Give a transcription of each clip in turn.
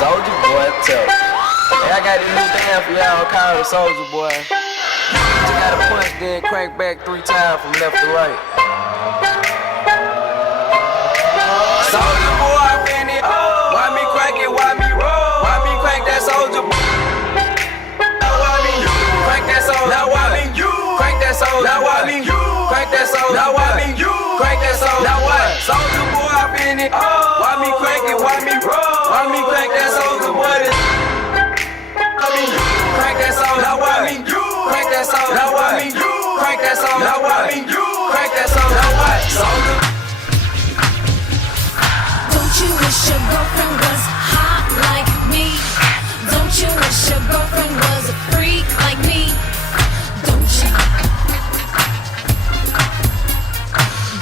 Soldier boy, tell me. Hey, I got this new thing for y'all called the Soldier boy. You gotta punch, then crank back 3 times from left to right. Soldier boy, I been it. Why me crank it? Why me roll? Why me crank that soldier boy? Now why me you? Crank that soldier. Now why me you? Crank that soldier. Now why me you? Crank that soldier. Now why me you? Crank that soldier. Now what? Soldier boy, I been it. Why me crank it? Why me roll? Why me crank that soldier boy? Why me you? Crank that soldier. Now why me you? Crank that soldier. Now why me you? Crank that soldier. Now why me you? Crank that soldier. Now what? Soldier. Don't you wish your girlfriend was hot like me? Don't you wish your girlfriend was a freak like me? Don't you?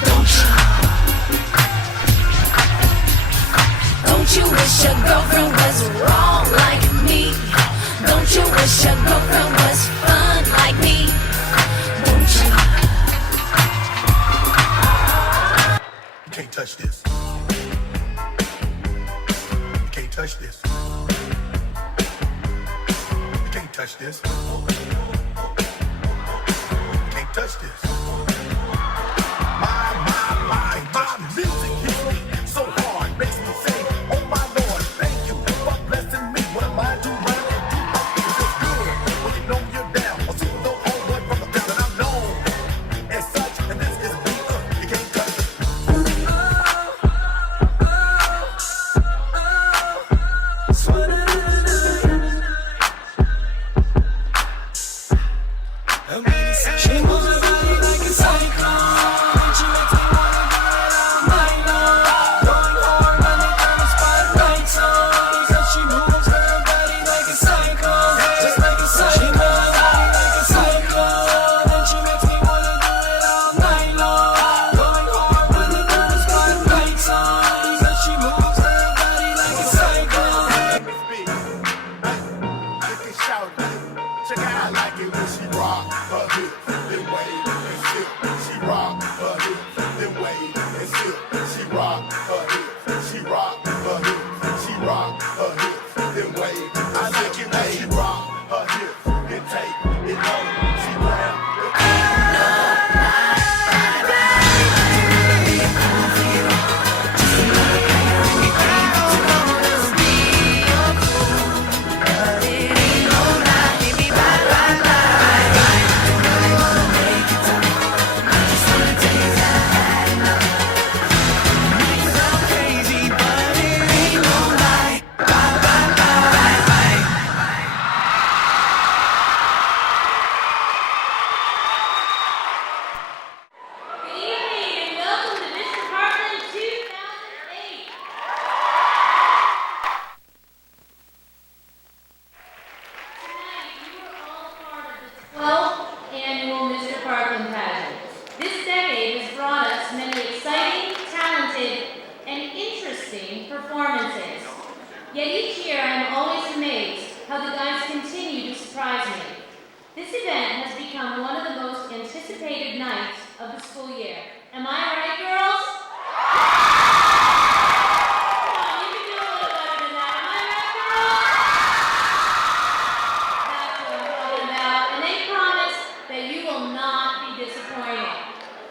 Don't you? Don't you wish your girlfriend was wrong like me? Don't you wish your girlfriend was fun like me? Don't you? You can't touch this. You can't touch this. You can't touch this. You can't touch this. My music hits me so hard, makes me say, oh my Lord, thank you for blessing me. What am I to run and do? It feels good when you know you're down. A super old boy from the town, and I'm known as such. And this is me. You can't touch it. She moves her body like a cyclone. She makes me wanna ride all night long. Going hard, running down the spotlights on. Because she moves her body like a cyclone, just like a cyclone. She moves her body like a cyclone, and she makes me wanna do it all night long. Going hard, running down the spotlights on. Because she moves her body like a cyclone. You can shout it. Check out, I like it when she rock her hips, then wave and sip. She rock her hips, then wave and sip. She rock her hips, she rock her hips, she rock her hips, then wave. I like it when she rock her hips, then take it low. She grab the Good evening and welcome to Mr. Parkland 2008. Tonight, you are all part of the 12th annual Mr. Parkland pageant. This decade has brought us many exciting, talented, and interesting performances. Yet each year I am always amazed how the guys continue to surprise me. This event has become one of the most anticipated nights of the school year. Am I right, girls? Come on, you can do a little better than that. Am I right, girls? That's what I'm talking about. And they promise that you will not be disappointed.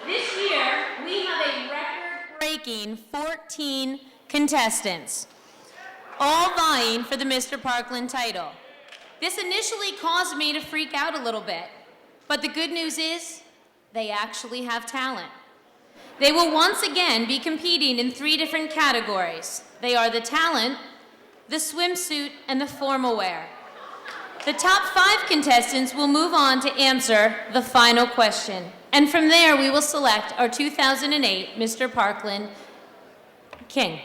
This year, we have a record-breaking 14 contestants, all vying for the Mr. Parkland title. This initially caused me to freak out a little bit, but the good news is they actually have talent. They will once again be competing in 3 different categories. They are the talent, the swimsuit, and the formal wear. The top 5 contestants will move on to answer the final question, and from there we will select our 2008 Mr. Parkland King.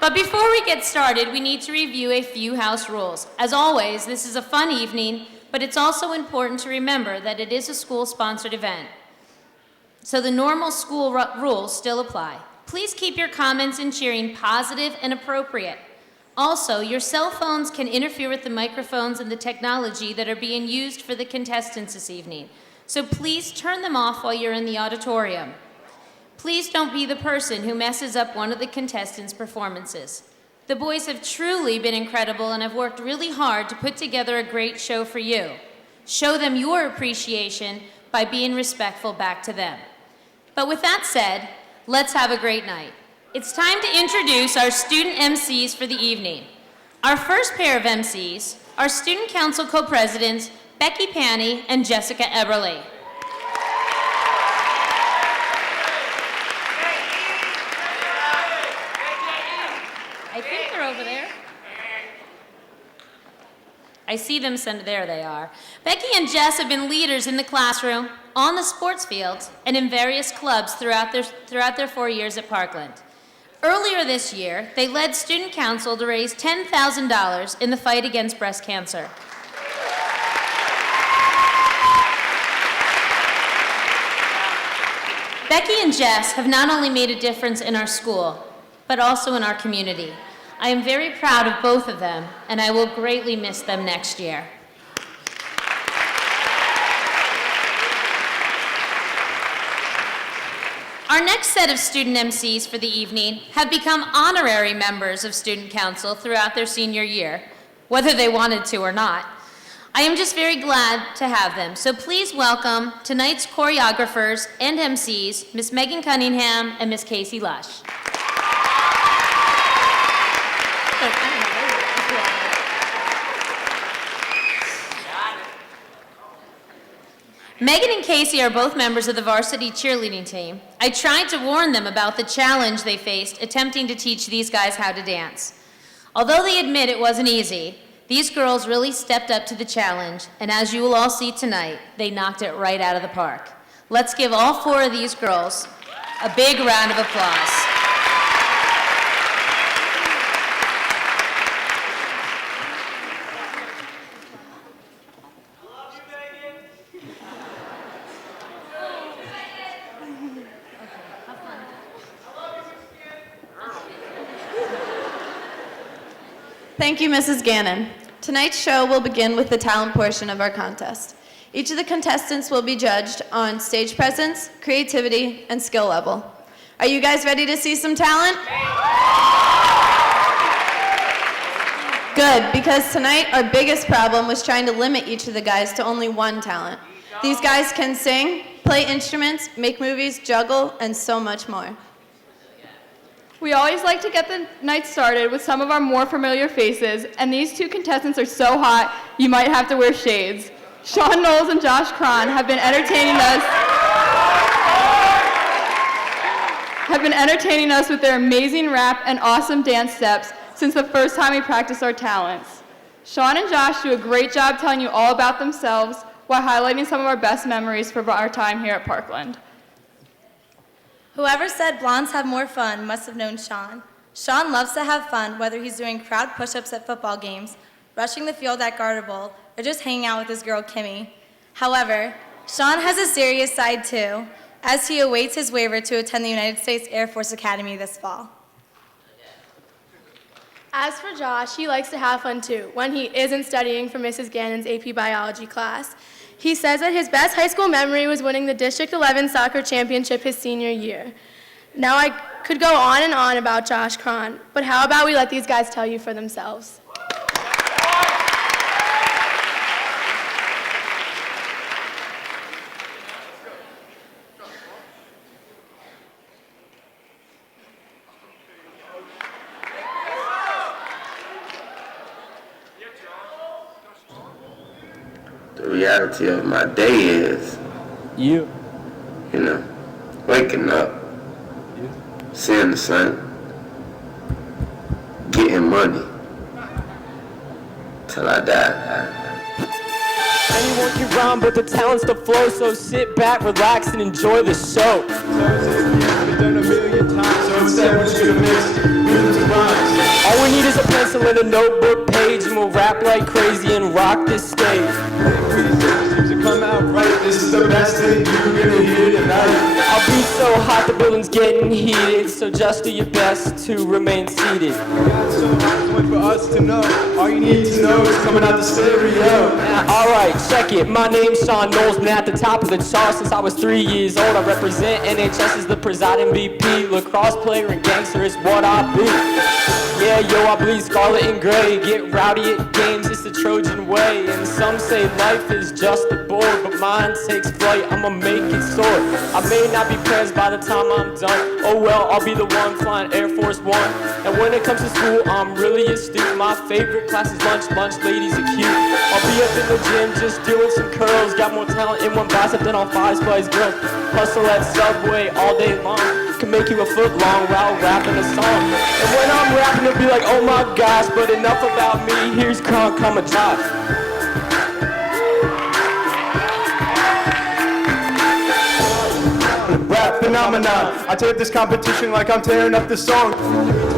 But before we get started, we need to review a few house rules. As always, this is a fun evening, but it's also important to remember that it is a school-sponsored event. So the normal school rules still apply. Please keep your comments and cheering positive and appropriate. Also, your cell phones can interfere with the microphones and the technology that are being used for the contestants this evening. So please turn them off while you're in the auditorium. Please don't be the person who messes up one of the contestants' performances. The boys have truly been incredible and have worked really hard to put together a great show for you. Show them your appreciation by being respectful back to them. But with that said, let's have a great night. It's time to introduce our student MCs for the evening. Our first pair of MCs are Student Council Co-Presidents Becky Panny and Jessica Eberly. I think they're over there. I see them, there they are. Becky and Jess have been leaders in the classroom, on the sports fields, and in various clubs throughout their 4 years at Parkland. Earlier this year, they led Student Council to raise $10,000 in the fight against breast cancer. Becky and Jess have not only made a difference in our school, but also in our community. I am very proud of both of them, and I will greatly miss them next year. Our next set of student MCs for the evening have become honorary members of Student Council throughout their senior year, whether they wanted to or not. I am just very glad to have them, so please welcome tonight's choreographers and MCs, Miss Megan Cunningham and Miss Casey Lush. Megan and Casey are both members of the varsity cheerleading team. I tried to warn them about the challenge they faced attempting to teach these guys how to dance. Although they admit it wasn't easy, these girls really stepped up to the challenge, and as you will all see tonight, they knocked it right out of the park. Let's give all 4 of these girls a big round of applause. Thank you, Mrs. Gannon. Tonight's show will begin with the talent portion of our contest. Each of the contestants will be judged on stage presence, creativity, and skill level. Are you guys ready to see some talent? Good, because tonight our biggest problem was trying to limit each of the guys to only one talent. These guys can sing, play instruments, make movies, juggle, and so much more. We always like to get the night started with some of our more familiar faces, and these 2 contestants are so hot, you might have to wear shades. Sean Knowles and Josh Cron have been entertaining us with their amazing rap and awesome dance steps since the first time we practiced our talents. Sean and Josh do a great job telling you all about themselves while highlighting some of our best memories from our time here at Parkland. Whoever said blondes have more fun must have known Sean. Sean loves to have fun, whether he's doing crowd push-ups at football games, rushing the field at Garter Bowl, or just hanging out with his girl, Kimmy. However, Sean has a serious side too, as he awaits his waiver to attend the United States Air Force Academy this fall. As for Josh, he likes to have fun too, when he isn't studying for Mrs. Gannon's AP Biology class. He says that his best high school memory was winning the District 11 soccer championship his senior year. Now I could go on and on about Josh Cron, but how about we let these guys tell you for themselves? The reality of my day is, you know, waking up, seeing the sun, getting money, till I die. Anyone can rhyme, but the talent's to flow, so sit back, relax, and enjoy the show. Been done a million times, so instead we're just gonna mix rhythms and rhymes. All we need is a pencil and a notebook page, and we'll rap like crazy and rock this stage. To come out right, this is the best thing you're gonna hear tonight. I'll be so hot, the building's getting heated, so just do your best to remain seated. Got so much for us to know. All you need to know is coming out the stereo. Alright, check it. My name's Sean Knowles, been at the top of the chart since I was 3 years old. I represent NHS as the presiding VP. Lacrosse player and gangster is what I be. Yeah, Hey yo, I bleed scarlet and gray. Get rowdy at games, it's the Trojan way. And some say life is just a bore, but mine takes flight, I'ma make it soar. I may not be praised by the time I'm done. Oh well, I'll be the one flying Air Force One. And when it comes to school, I'm really astute. My favorite class is lunch, ladies are cute. I'll be up in the gym just doing some curls. Got more talent in one bicep than all 5 Spice Girls. Hustle at Subway all day long. Can make you a foot long while rapping a song. And when I'm rapping, it'll be like, oh my gosh. But enough about me, here's Kron Kamachai. Rap phenomenon. I take this competition like I'm tearing up the song.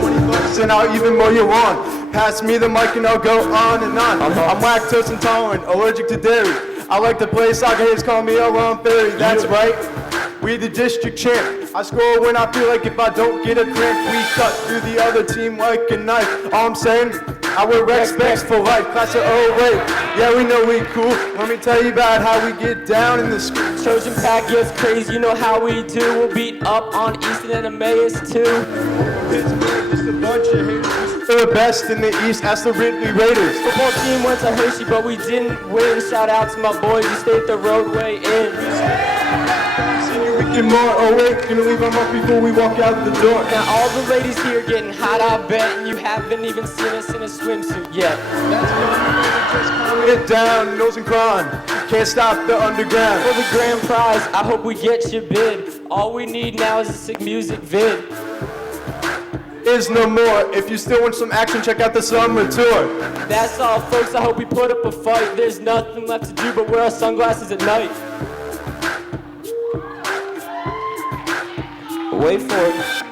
20 bucks and I'll even mow you on. Pass me the mic and I'll go on and on. I'm lactose intolerant, allergic to dairy. I like to play soccer, haters call me a Ron Ferry. That's right, we the district champ. I score when I feel like if I don't get a cramp. We cut through the other team like a knife. All I'm saying, I wear Rex specs for life. Class of 08, yeah we know we cool. Let me tell you about how we get down in the school. Trojan pack gets crazy, you know how we do. We'll beat up on Easton and Emmaus too. Pittsburgh, just a bunch of haters. They're the best in the East, that's the Ridley Raiders. Football team went to Hershey, but we didn't win. Shout out to my boys who stayed the roadway in. Senior weekend more, oh wait, gonna leave them up before we walk out the door. Now all the ladies here getting hot, I bet, and you haven't even seen us in a swimsuit yet. That's good, just calm it down, nose and cron. Can't stop the underground. For the grand prize, I hope we get your bid. All we need now is a sick music vid. Is no more. If you still want some action, check out the summer tour. That's all, folks. I hope we put up a fight. There's nothing left to do but wear our sunglasses at night. Wait for it.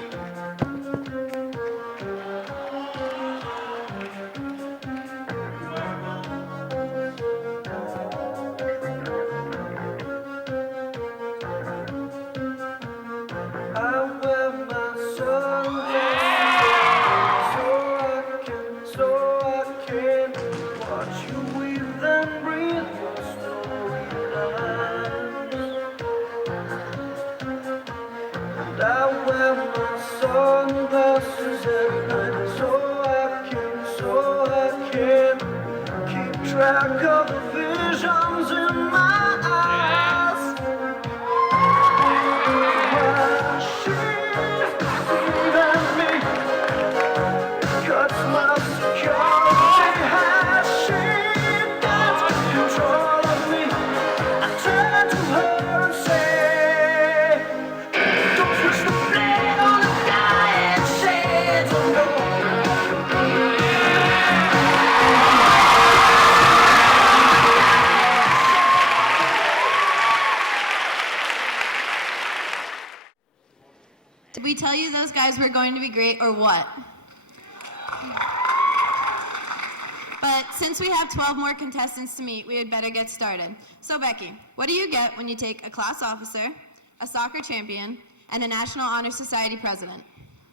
Track of the visions in my eyes. While she's leaving me, cuts my security. Has she got control of me? I turn to her and say, don't push the blame on the guy and shades of no. Did we tell you those guys were going to be great or what? But since we have 12 more contestants to meet, we had better get started. So Becky, what do you get when you take a class officer, a soccer champion, and a National Honor Society president?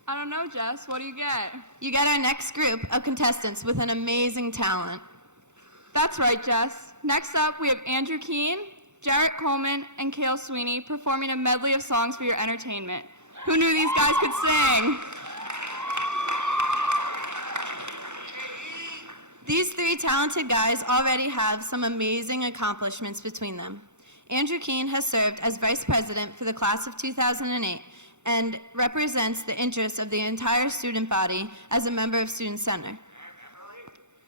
I don't know, Jess. What do you get? You get our next group of contestants with an amazing talent. That's right, Jess. Next up, we have Andrew Keene, Jarrett Coleman, and Cale Sweeney performing a medley of songs for your entertainment. Who knew these guys could sing? These three talented guys already have some amazing accomplishments between them. Andrew Keene has served as vice president for the class of 2008 and represents the interests of the entire student body as a member of Student Center.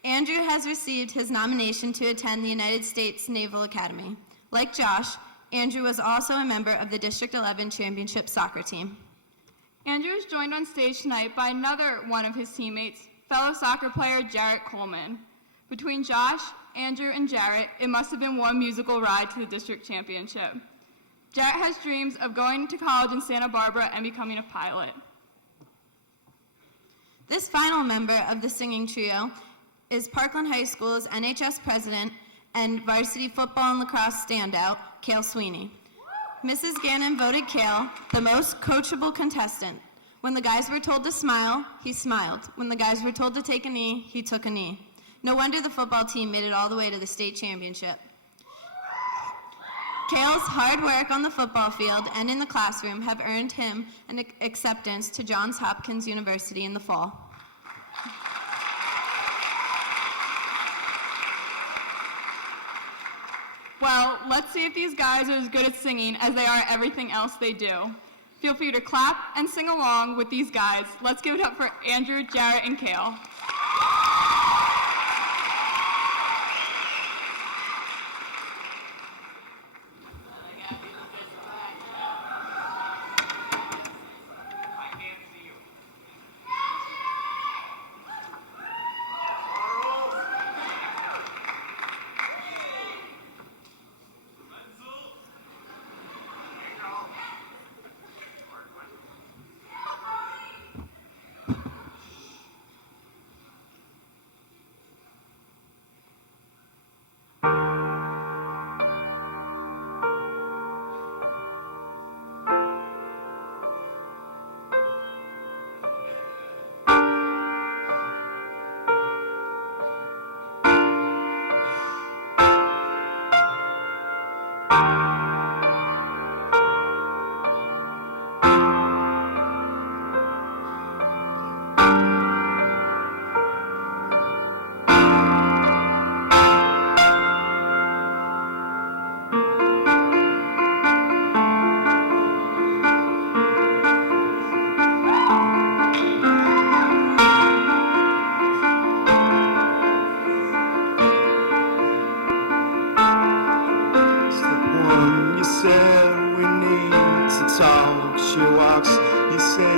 Andrew has received his nomination to attend the United States Naval Academy. Like Josh, Andrew was also a member of the District 11 Championship soccer team. Andrew is joined on stage tonight by another one of his teammates, fellow soccer player Jarrett Coleman. Between Josh, Andrew, and Jarrett, it must have been one musical ride to the district championship. Jarrett has dreams of going to college in Santa Barbara and becoming a pilot. This final member of the singing trio is Parkland High School's NHS president and varsity football and lacrosse standout, Cale Sweeney. Mrs. Gannon voted Cale the most coachable contestant. When the guys were told to smile, he smiled. When the guys were told to take a knee, he took a knee. No wonder the football team made it all the way to the state championship. Cale's hard work on the football field and in the classroom have earned him an acceptance to Johns Hopkins University in the fall. let's see if these guys are as good at singing as they are at everything else they do. Feel free to clap and sing along with these guys. Let's give it up for Andrew, Jarrett, and Kale.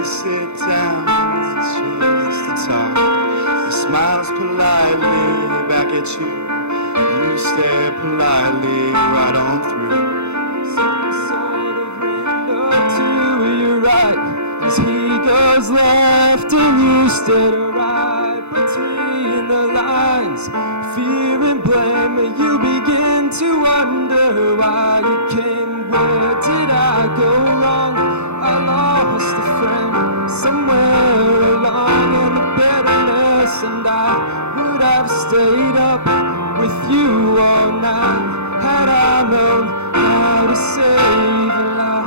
Sit down, it's just a talk. He smiles politely back at you. You stare politely right on through. Some sort of window to your right as he goes left and you stare right between the lines. Fear and blame, and you begin to wonder why you came. Where did I go wrong? I lost a friend somewhere along in the bitterness, and I would have stayed up with you all night had I known how to save a life.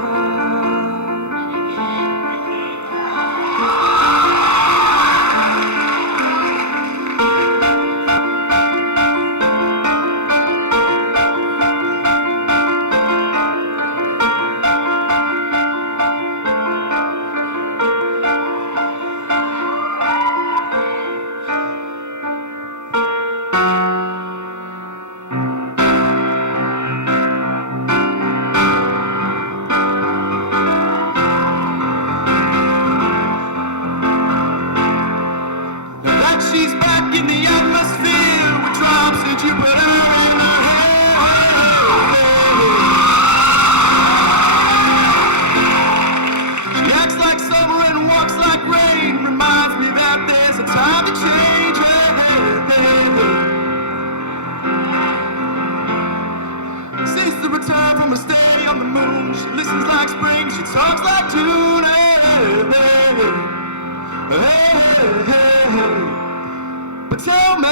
But tell me,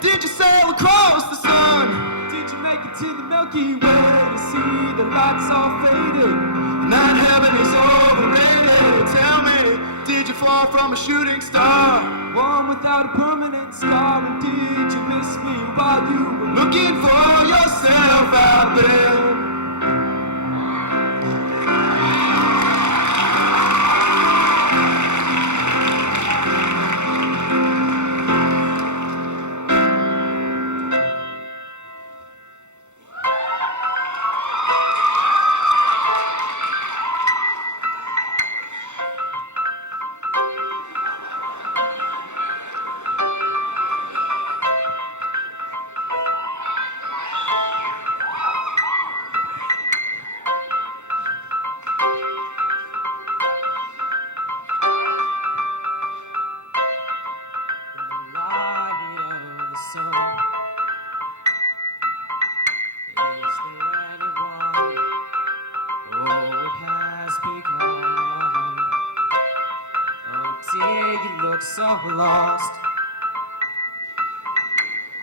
did you sail across the sun? Did you make it to the Milky Way to see the lights all faded? Night heaven is overrated. Tell me, did you fall from a shooting star? One without a permanent scar. And did you miss me while you were looking for yourself out there? So lost,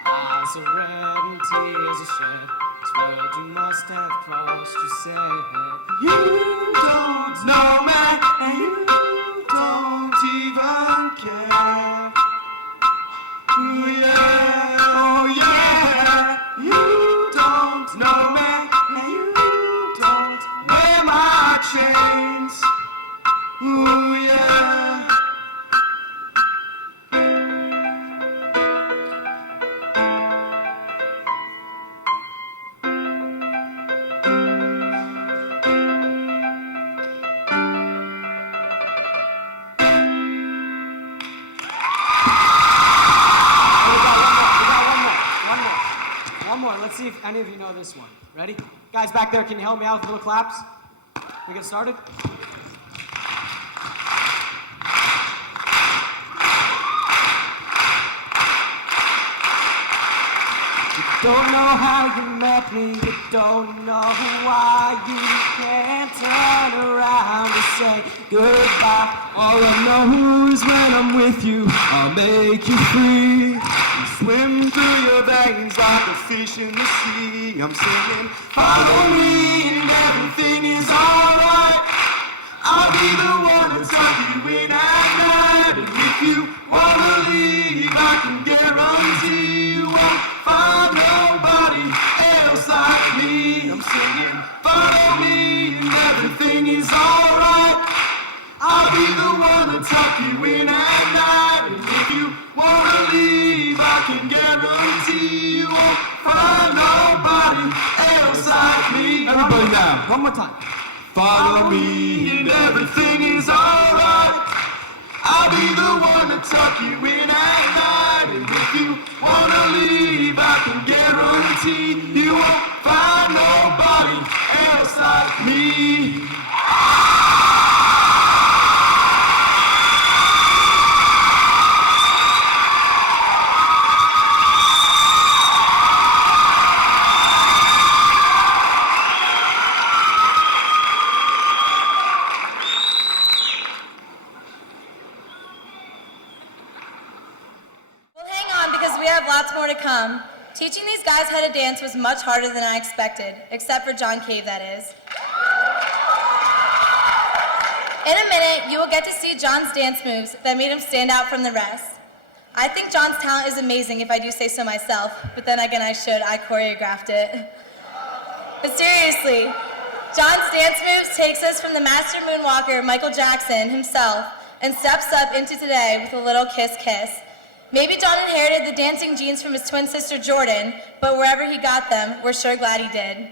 eyes are red and tears are shed. This world you must have crossed, you said. You don't know me, and you don't even care. Ooh, yeah, oh yeah. You don't know me, and you chains. Ooh, yeah. One more. Let's see if any of you know this one. Ready? Guys back there, can you help me out with little claps? We get started? Don't know how you met me, but don't know why you can't turn around and say goodbye. All I know is when I'm with you, I'll make you free. You swim through your veins like a fish in the sea. I'm singing, follow me and everything is alright. I'll be the one to tuck you in at night. And if you wanna leave, I can guarantee you won't find nobody else like me. I'm singing, follow me and everything is alright. I'll be the one to tuck you in at night. And if you wanna leave, I can guarantee you won't find nobody else like me. Everybody now, one more time. Follow me and everything is alright. I'll be the one to tuck you in at night. And if you wanna leave, I can guarantee you won't find nobody else like me. Well, hang on because we have lots more to come. Teaching these guys how to dance was much harder than I expected, except for John Cave, that is. In a minute, you will get to see John's dance moves that made him stand out from the rest. I think John's talent is amazing if I do say so myself, but then again I choreographed it. But seriously, John's dance moves takes us from the master moonwalker Michael Jackson himself and steps up into today with a little kiss kiss. Maybe John inherited the dancing genes from his twin sister Jordan, but wherever he got them, we're sure glad he did.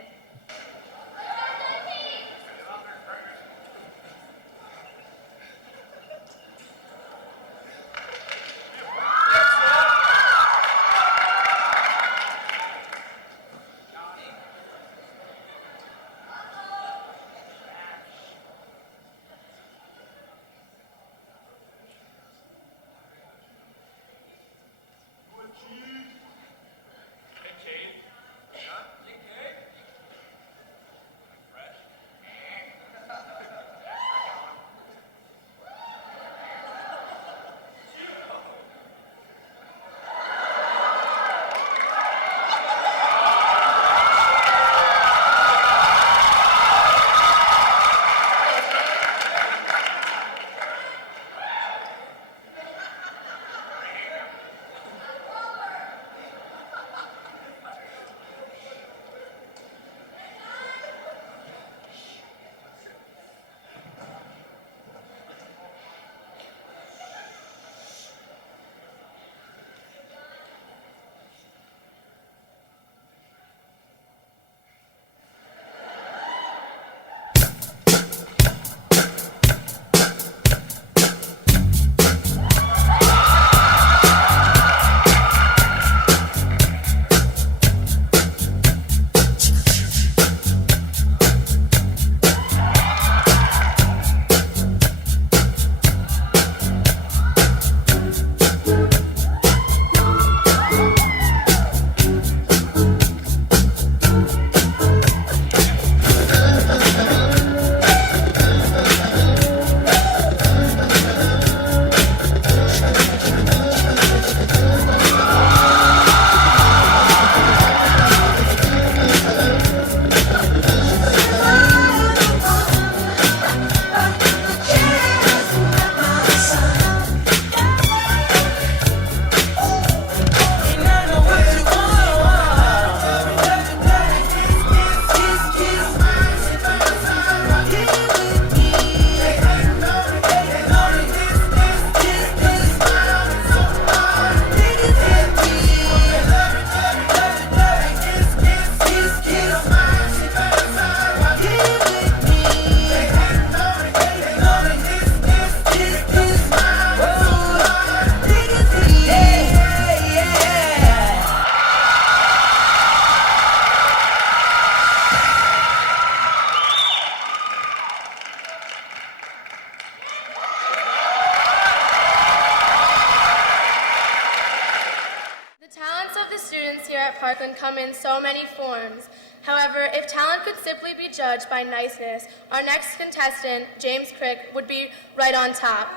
Parkland come in so many forms. However, if talent could simply be judged by niceness, our next contestant, James Crick, would be right on top.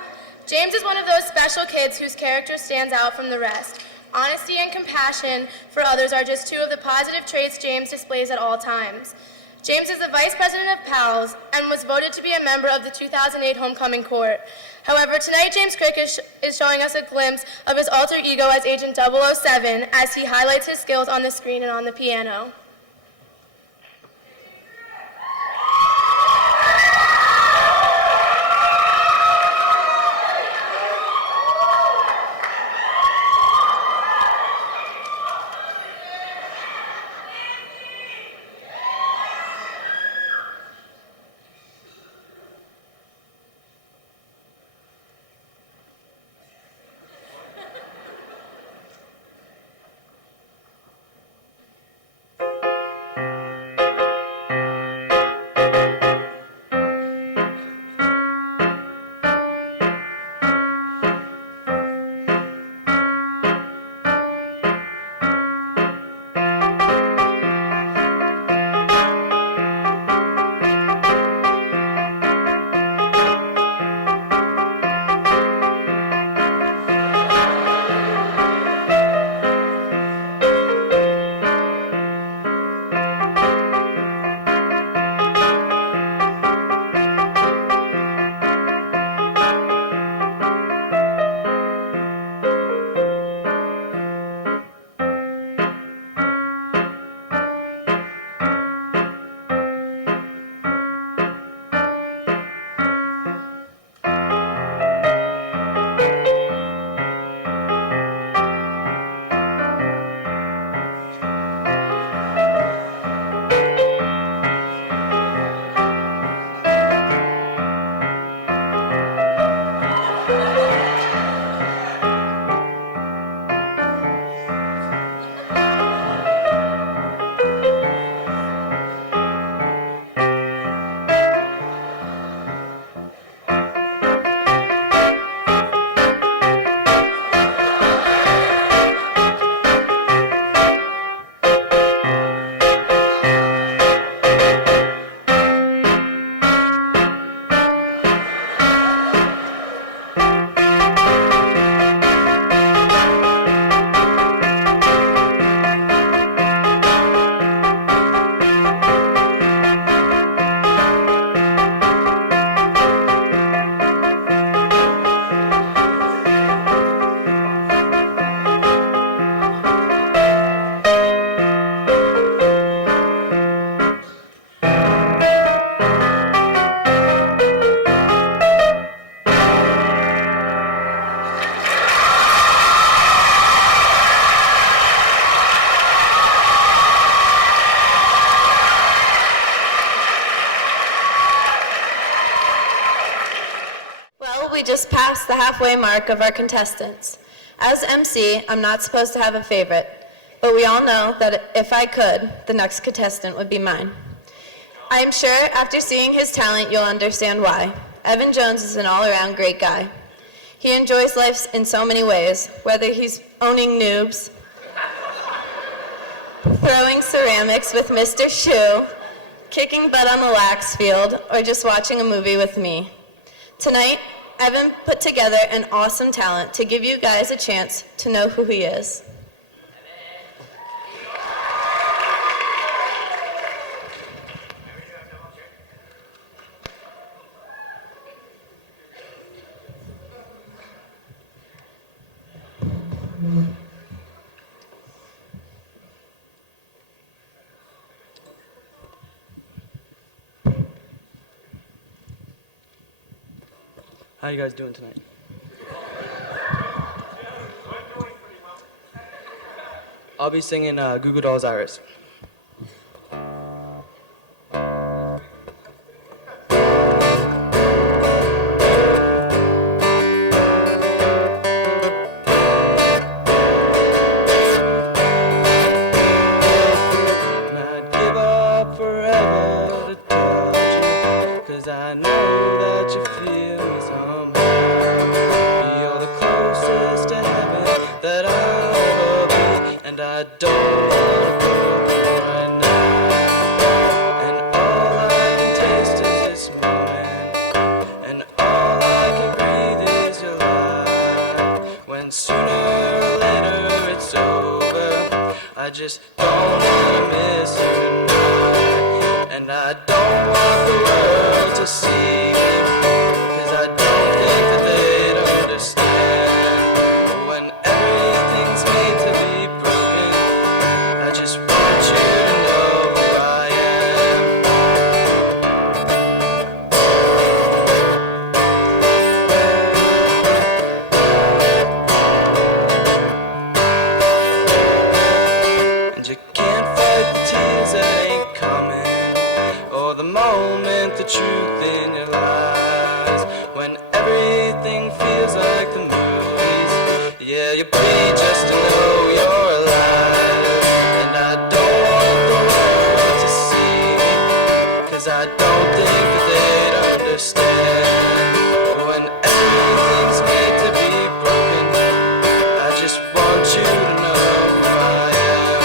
James is one of those special kids whose character stands out from the rest. Honesty and compassion for others are just two of the positive traits James displays at all times. James is the vice president of PALS and was voted to be a member of the 2008 Homecoming Court. However, tonight James Crick is showing us a glimpse of his alter ego as Agent 007 as he highlights his skills on the screen and on the piano. We just passed the halfway mark of our contestants. As MC, I'm not supposed to have a favorite, but we all know that if I could, the next contestant would be mine. I am sure after seeing his talent, you'll understand why. Evan Jones is an all-around great guy. He enjoys life in so many ways, whether he's owning noobs, throwing ceramics with Mr. Shoe, kicking butt on the lax field, or just watching a movie with me. Tonight, Evan put together an awesome talent to give you guys a chance to know who he is. How you guys doing tonight? I'll be singing Goo Goo Dolls Iris. I'd give up forever to touch you, 'cause I know that you feel me somehow. You're the closest to heaven that I'll ever be, and I don't just don't wanna miss you tonight. And I don't want the world to see me, 'cause I don't think that they'd understand. When everything's made to be broken, I just want you to know who I am. And you can't fight the tears that ain't coming, or the moment, the truth in your lies. When everything feels like the movies, yeah, you bleed just to know you're alive. And I don't want the world to see me, 'cause I don't think that they'd understand. When everything's made to be broken, I just want you to know who I am.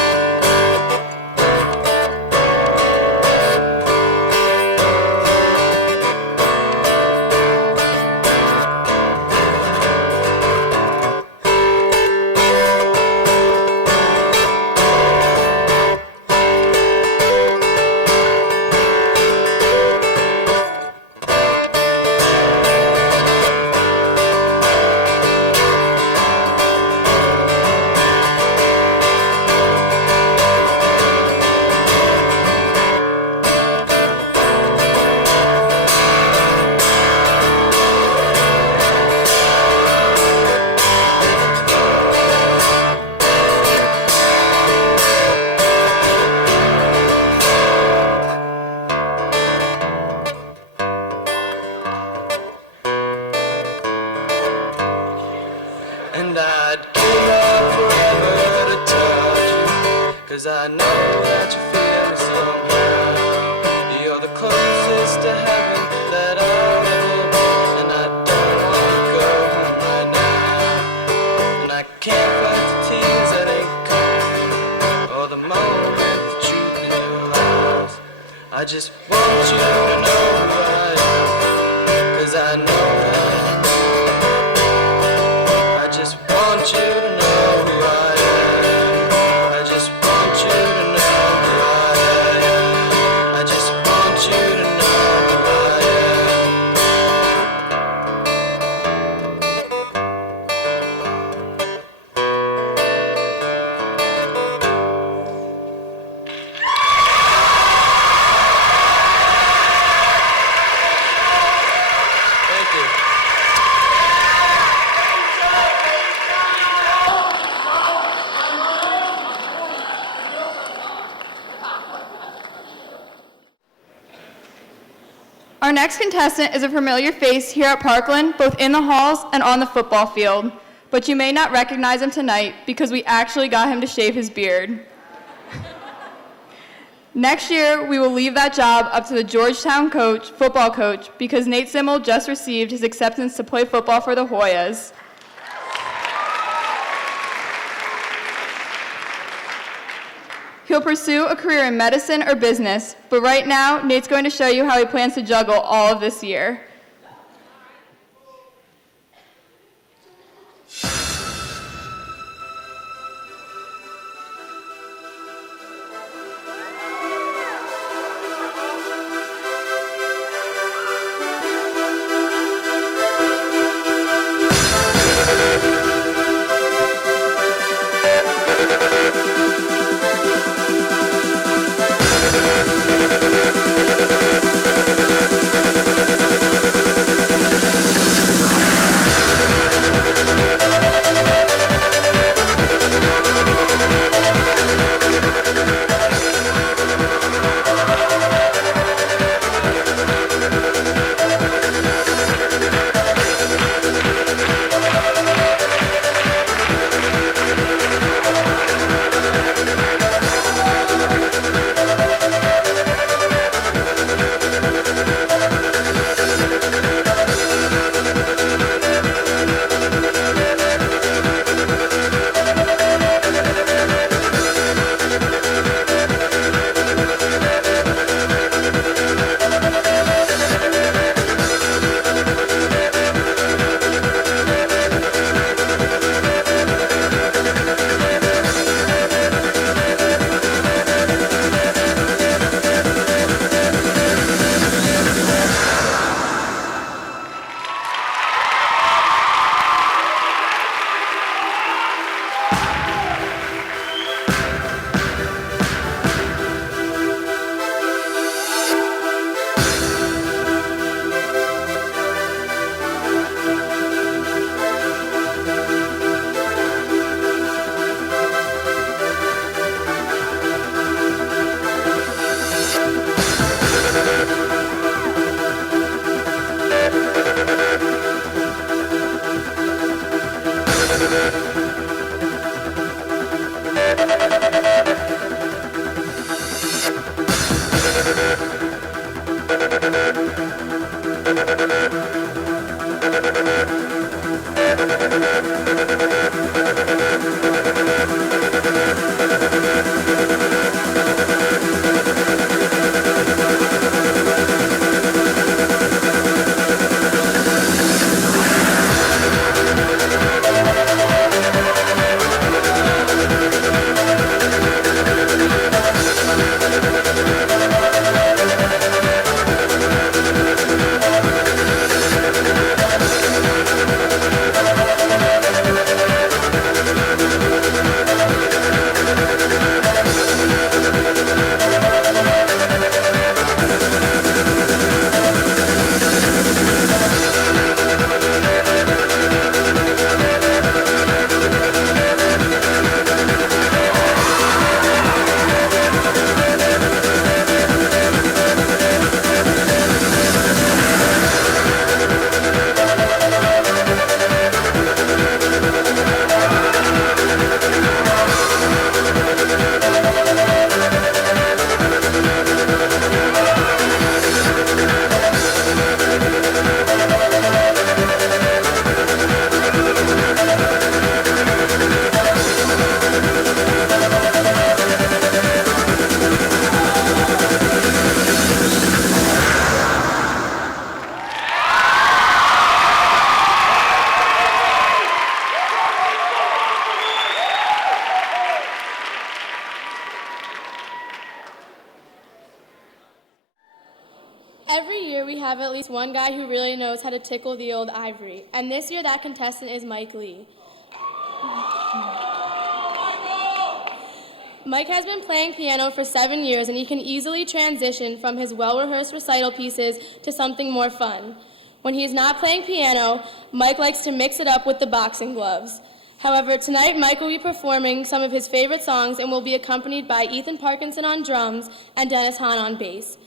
And I'd give up forever to touch you, 'cause I know that you feel me somehow. You're the closest to heaven that I'll ever be, and I don't wanna go home right now. And I can't fight the tears that ain't coming, or the moment, the truth in your lies. I just want you to know who I am, 'cause I know that I just want you to know who I am. I just want you to know who I am. I just want you to know who I am. Thank you. Our next contestant is a familiar face here at Parkland, both in the halls and on the football field. But you may not recognize him tonight because we actually got him to shave his beard. Next year, we will leave that job up to the Georgetown football coach, because Nate Simmel just received his acceptance to play football for the Hoyas. He'll pursue a career in medicine or business, but right now, Nate's going to show you how he plans to juggle all of this year. Every year we have at least one guy who really knows how to tickle the old ivory, and this year that contestant is Mike Lee. Mike has been playing piano for 7 years, and he can easily transition from his well-rehearsed recital pieces to something more fun. When he is not playing piano, Mike likes to mix it up with the boxing gloves. However, tonight Mike will be performing some of his favorite songs and will be accompanied by Ethan Parkinson on drums and Dennis Hahn on bass.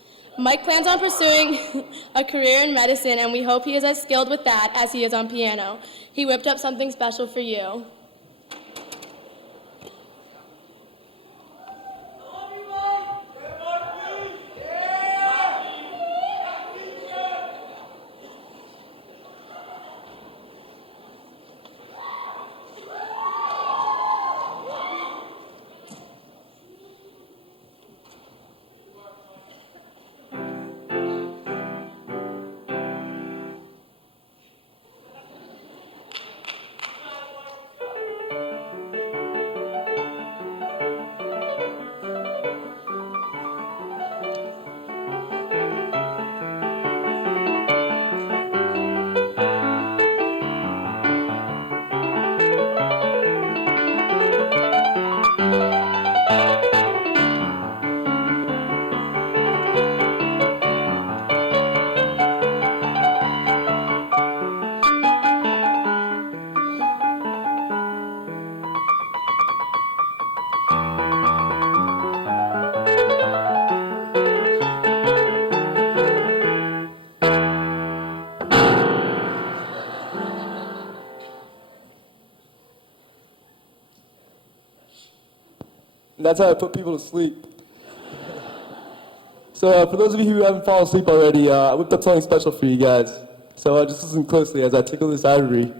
Mike plans on pursuing a career in medicine, and we hope he is as skilled with that as he is on piano. He whipped up something special for you. That's how I put people to sleep. So for those of you who haven't fallen asleep already, I whipped up something special for you guys. So just listen closely as I tickle this ivory.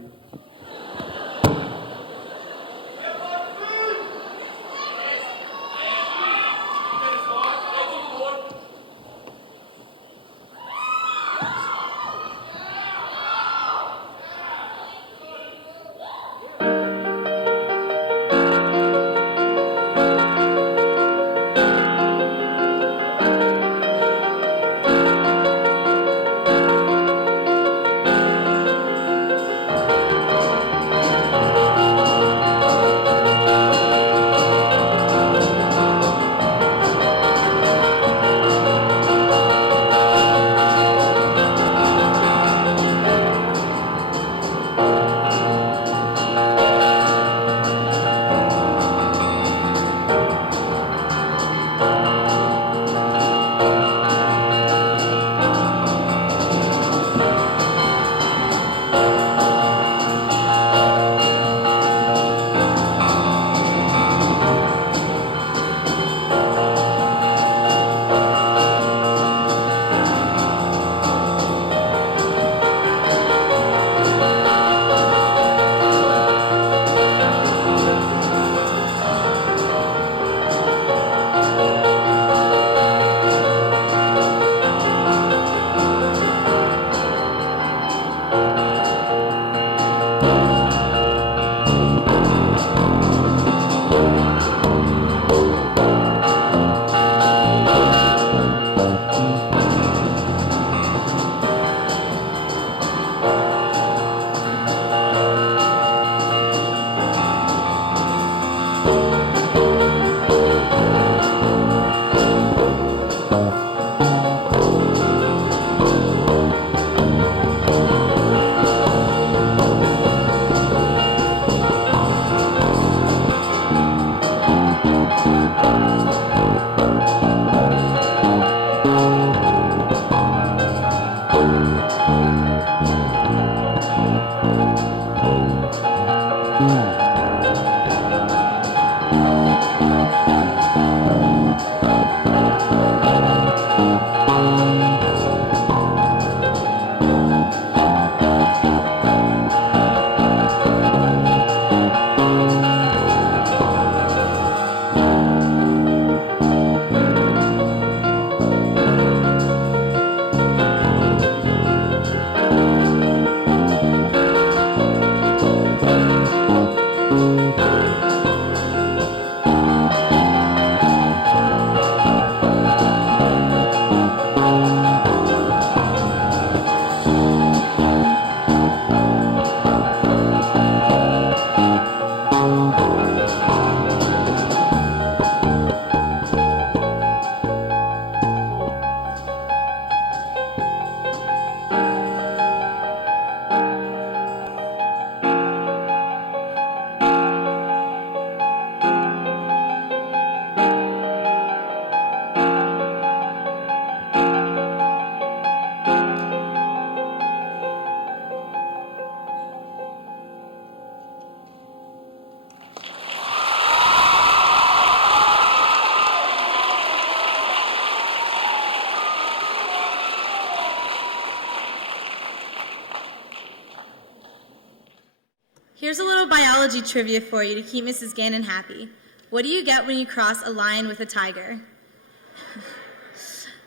Here's a little biology trivia for you to keep Mrs. Gannon happy. What do you get when you cross a lion with a tiger?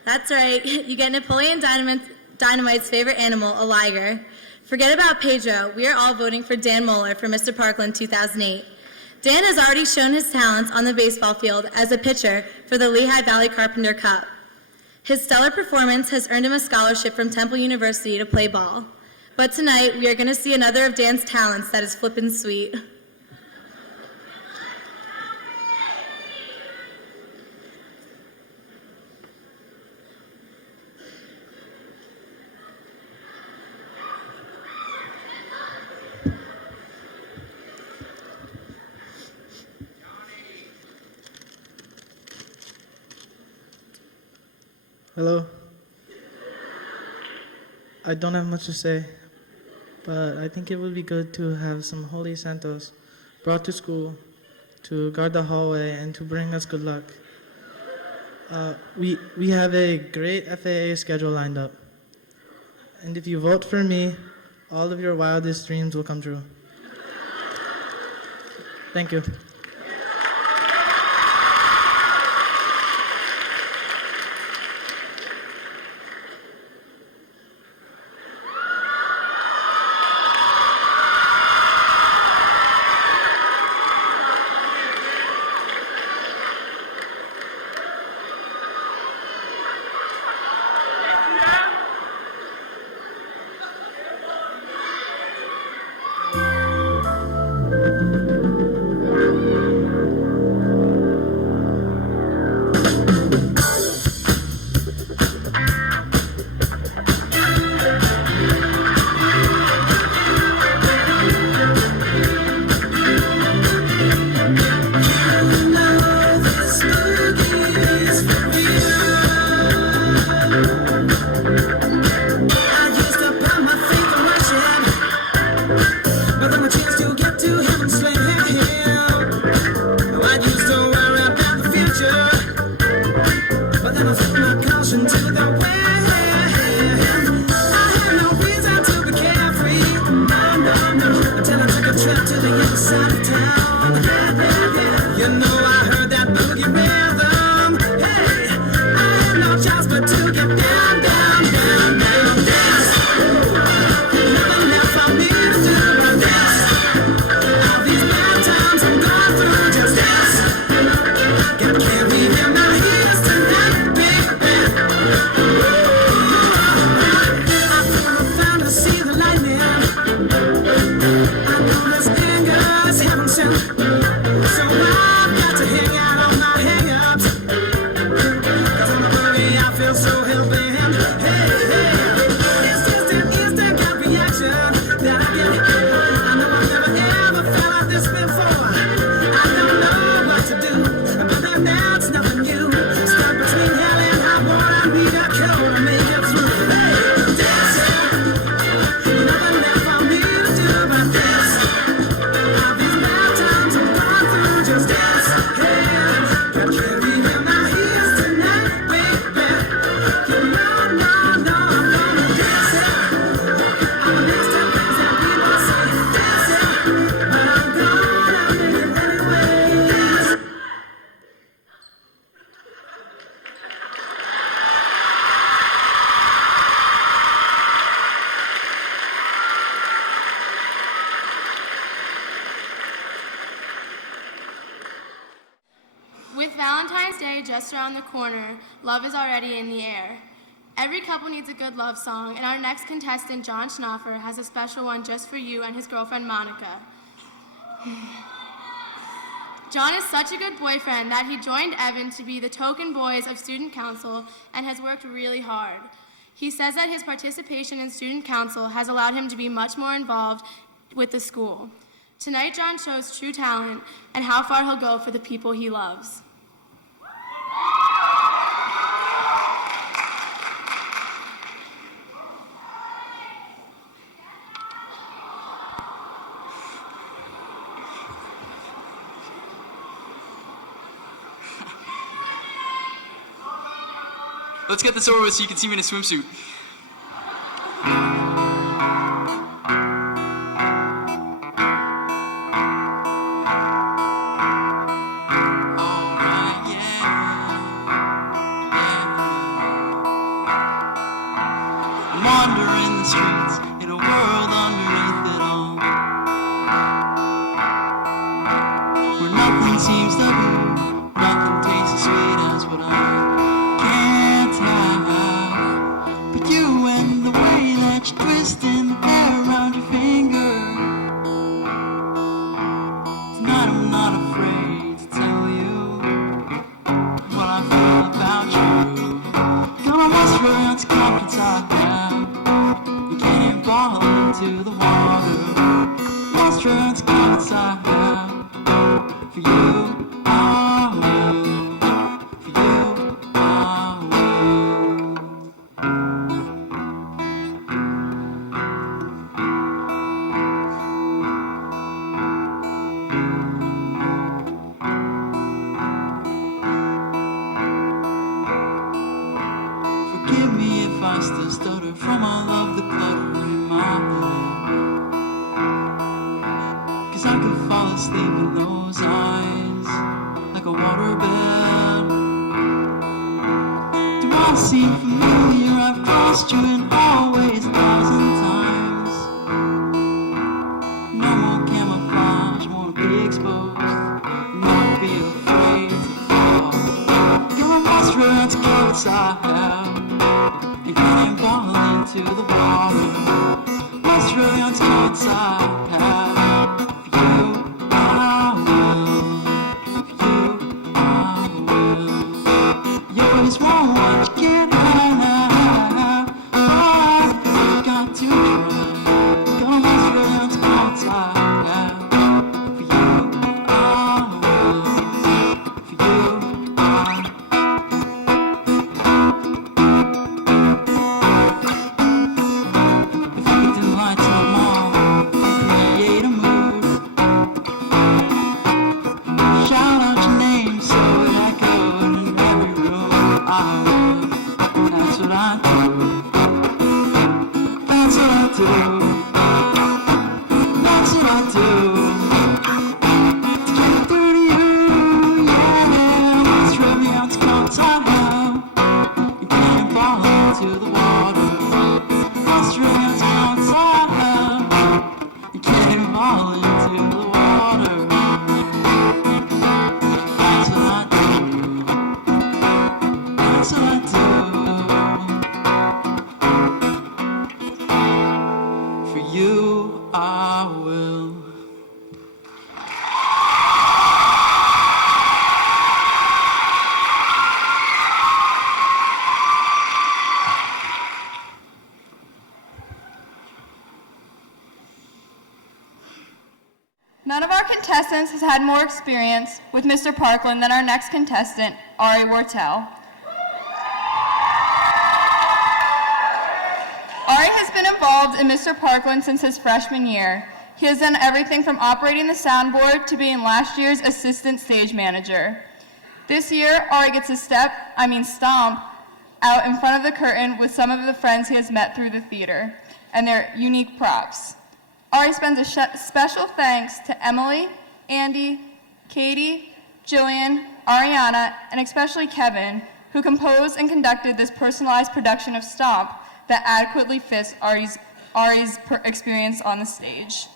That's right, you get Napoleon Dynamite's favorite animal, a liger. Forget about Pedro, we are all voting for Dan Moeller for Mr. Parkland 2008. Dan has already shown his talents on the baseball field as a pitcher for the Lehigh Valley Carpenter Cup. His stellar performance has earned him a scholarship from Temple University to play ball. But tonight, we are going to see another of Dan's talents that is flippin' sweet. Hello. I don't have much to say, but I think it would be good to have some holy Santos brought to school to guard the hallway and to bring us good luck. We have a great FAA schedule lined up. And if you vote for me, all of your wildest dreams will come true. Thank you. With Valentine's Day just around the corner, love is already in the air. Every couple needs a good love song, and our next contestant, John Schnoffer, has a special one just for you and his girlfriend, Monica. John is such a good boyfriend that he joined Evan to be the token boys of student council and has worked really hard. He says that his participation in student council has allowed him to be much more involved with the school. Tonight, John shows true talent and how far he'll go for the people he loves. Let's get this over with so you can see me in a swimsuit. wandering the streets in a world underneath it all, where nothing seems to move, nothing tastes as sweet as what I can't have. But you and the way that you're twisting the hair around your finger, tonight I'm not afraid to tell you what I feel about you. Gonna muster out the confidence I have, you can't fall into the water. Muster out the confidence I have, for you I will, for you I Forgive me if I still stutter from all of the clutter in my head, 'cause I could fall asleep in those eyes like a waterbed. Do I seem familiar? I've crossed you in hallways 1,000 times. No more camouflage, won't be exposed, never be afraid to fall. You're a monster, that's the confidence I have, and can't fall into the water. Monster, that's the confidence I have, for you I will, for you I will. You always want what you can't have, I've got to try. You're a monster, that's the confidence I have, for you I will, for you I will. Shout out your name so it echoed in every room. That's what I do. That's what I do. That's what I do. To get through to you, yeah. Let's rub you out to come time. You can't fall into the water. Let's rub you out to come time. You can't fall into the water. That's what I do. That's what I do. For you I will. None of our contestants has had more experience with Mr. Parkland than our next contestant, Ari Wortel. Ari has been involved in Mr. Parkland since his freshman year. He has done everything from operating the soundboard to being last year's assistant stage manager. This year, Ari gets to stomp out in front of the curtain with some of the friends he has met through the theater and their unique props. Ari spends a special thanks to Emily, Andy, Katie, Jillian, Ariana, and especially Kevin, who composed and conducted this personalized production of Stomp that adequately fits Ari's experience on the stage.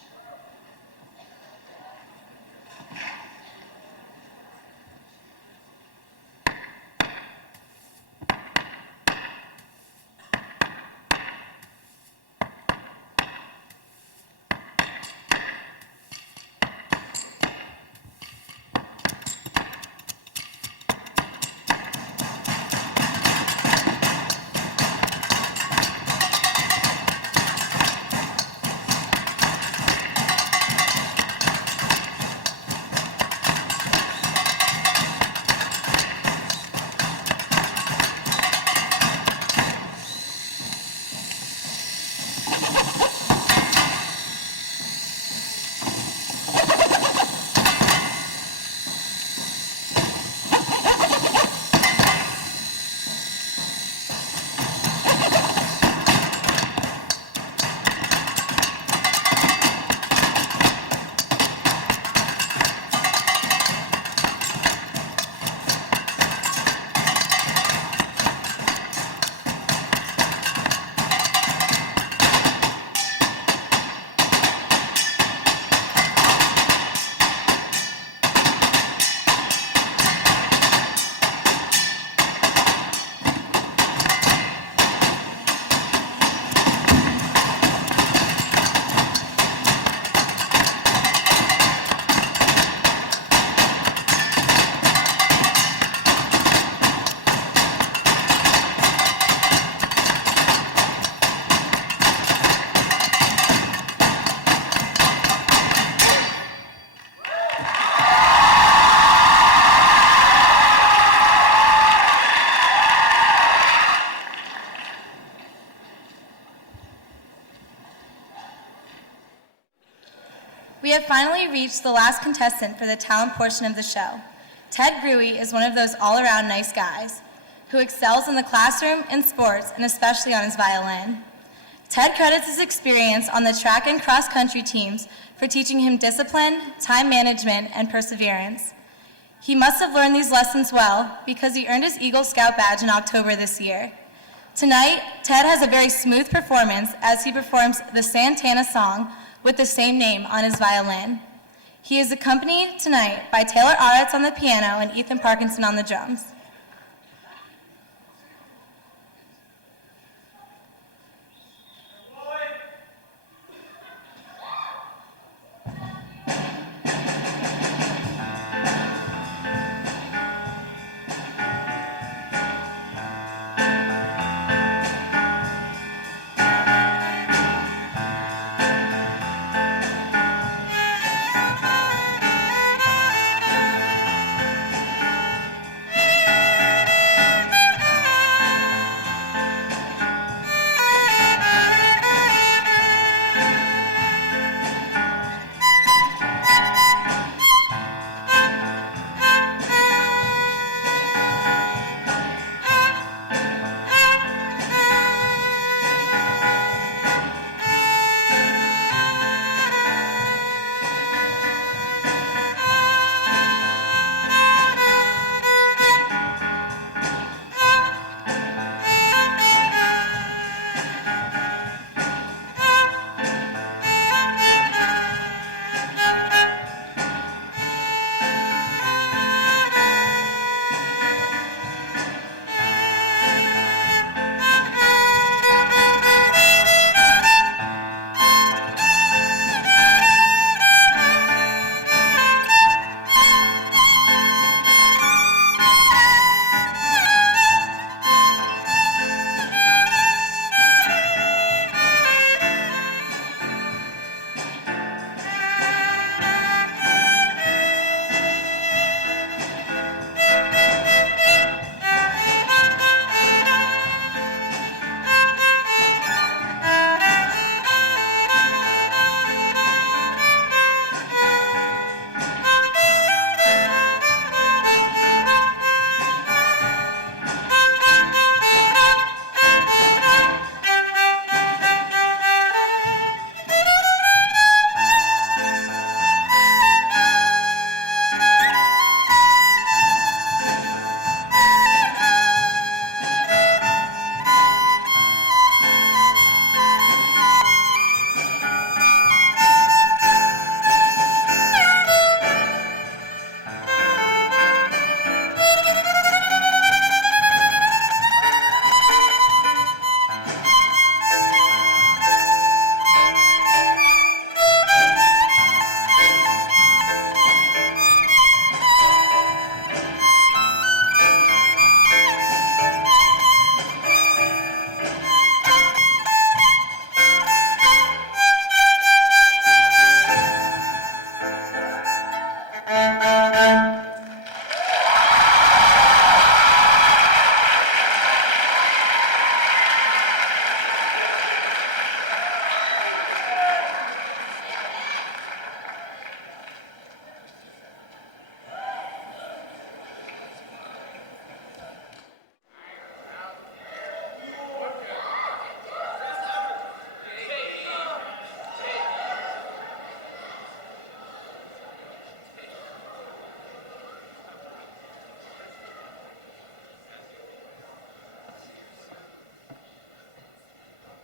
We have finally reached the last contestant for the talent portion of the show. Ted Gruey is one of those all-around nice guys who excels in the classroom, in sports, and especially on his violin. Ted credits his experience on the track and cross-country teams for teaching him discipline, time management, and perseverance. He must have learned these lessons well because he earned his Eagle Scout badge in October this year. Tonight, Ted has a very smooth performance as he performs the Santana song with the same name on his violin. He is accompanied tonight by Taylor Aretz on the piano and Ethan Parkinson on the drums.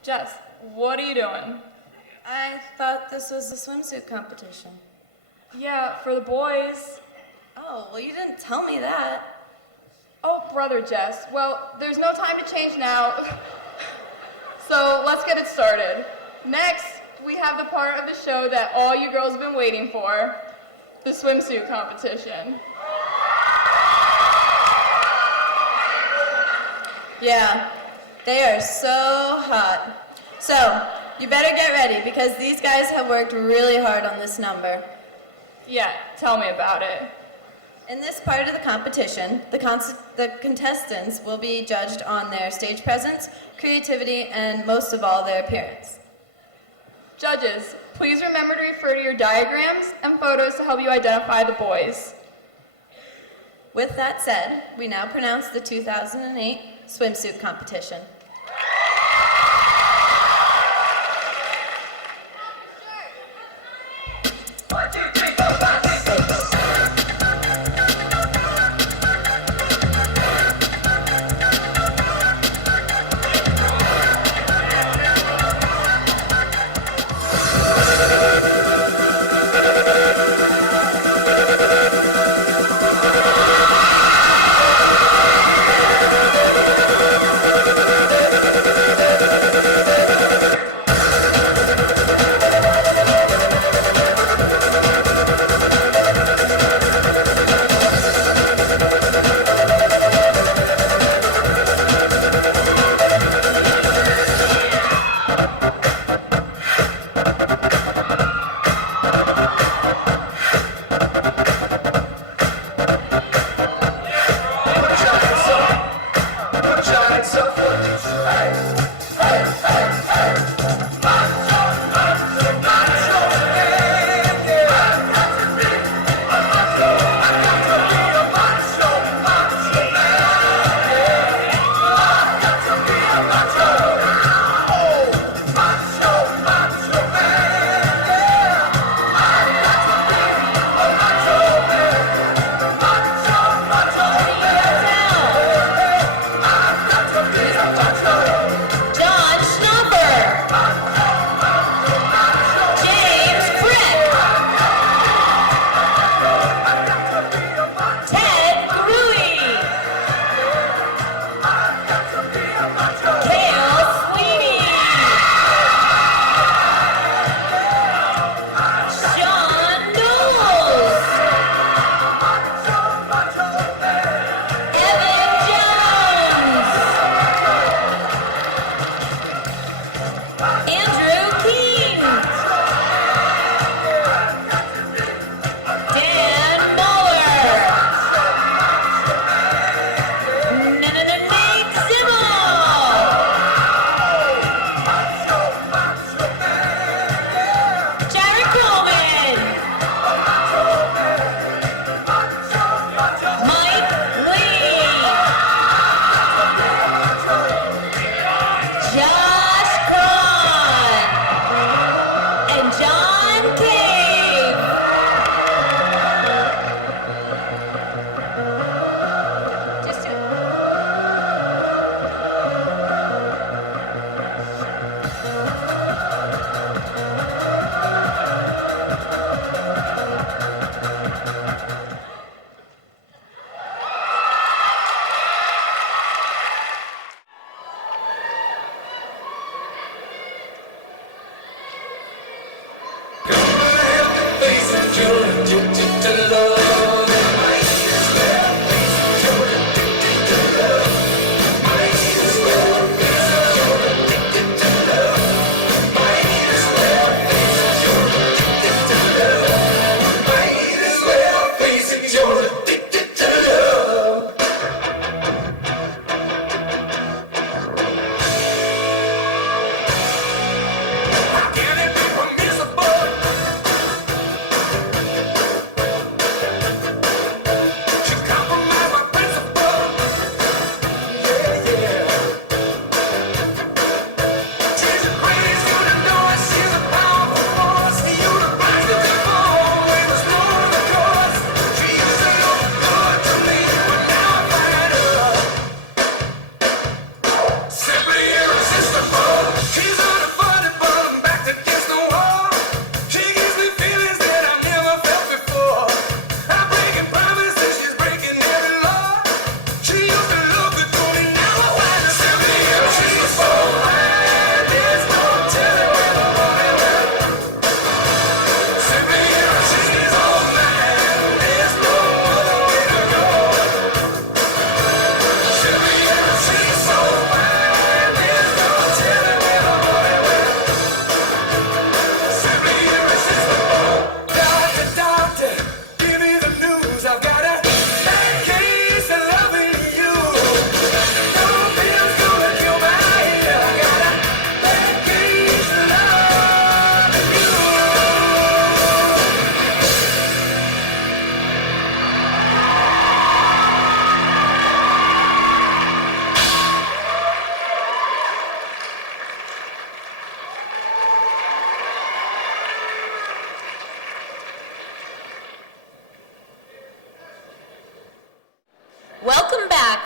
Jess, what are you doing? I thought this was a swimsuit competition. Yeah, for the boys. Oh, well, you didn't tell me that. Oh, brother Jess. Well, there's no time to change now. So let's get it started. Next, we have the part of the show that all you girls have been waiting for, the swimsuit competition. Yeah, they are so hot. So, you better get ready because these guys have worked really hard on this number. Yeah, tell me about it. In this part of the competition, the contestants will be judged on their stage presence, creativity, and most of all, their appearance. Judges, Please remember to refer to your diagrams and photos to help you identify the boys. With that said, we now pronounce the 2008 swimsuit competition.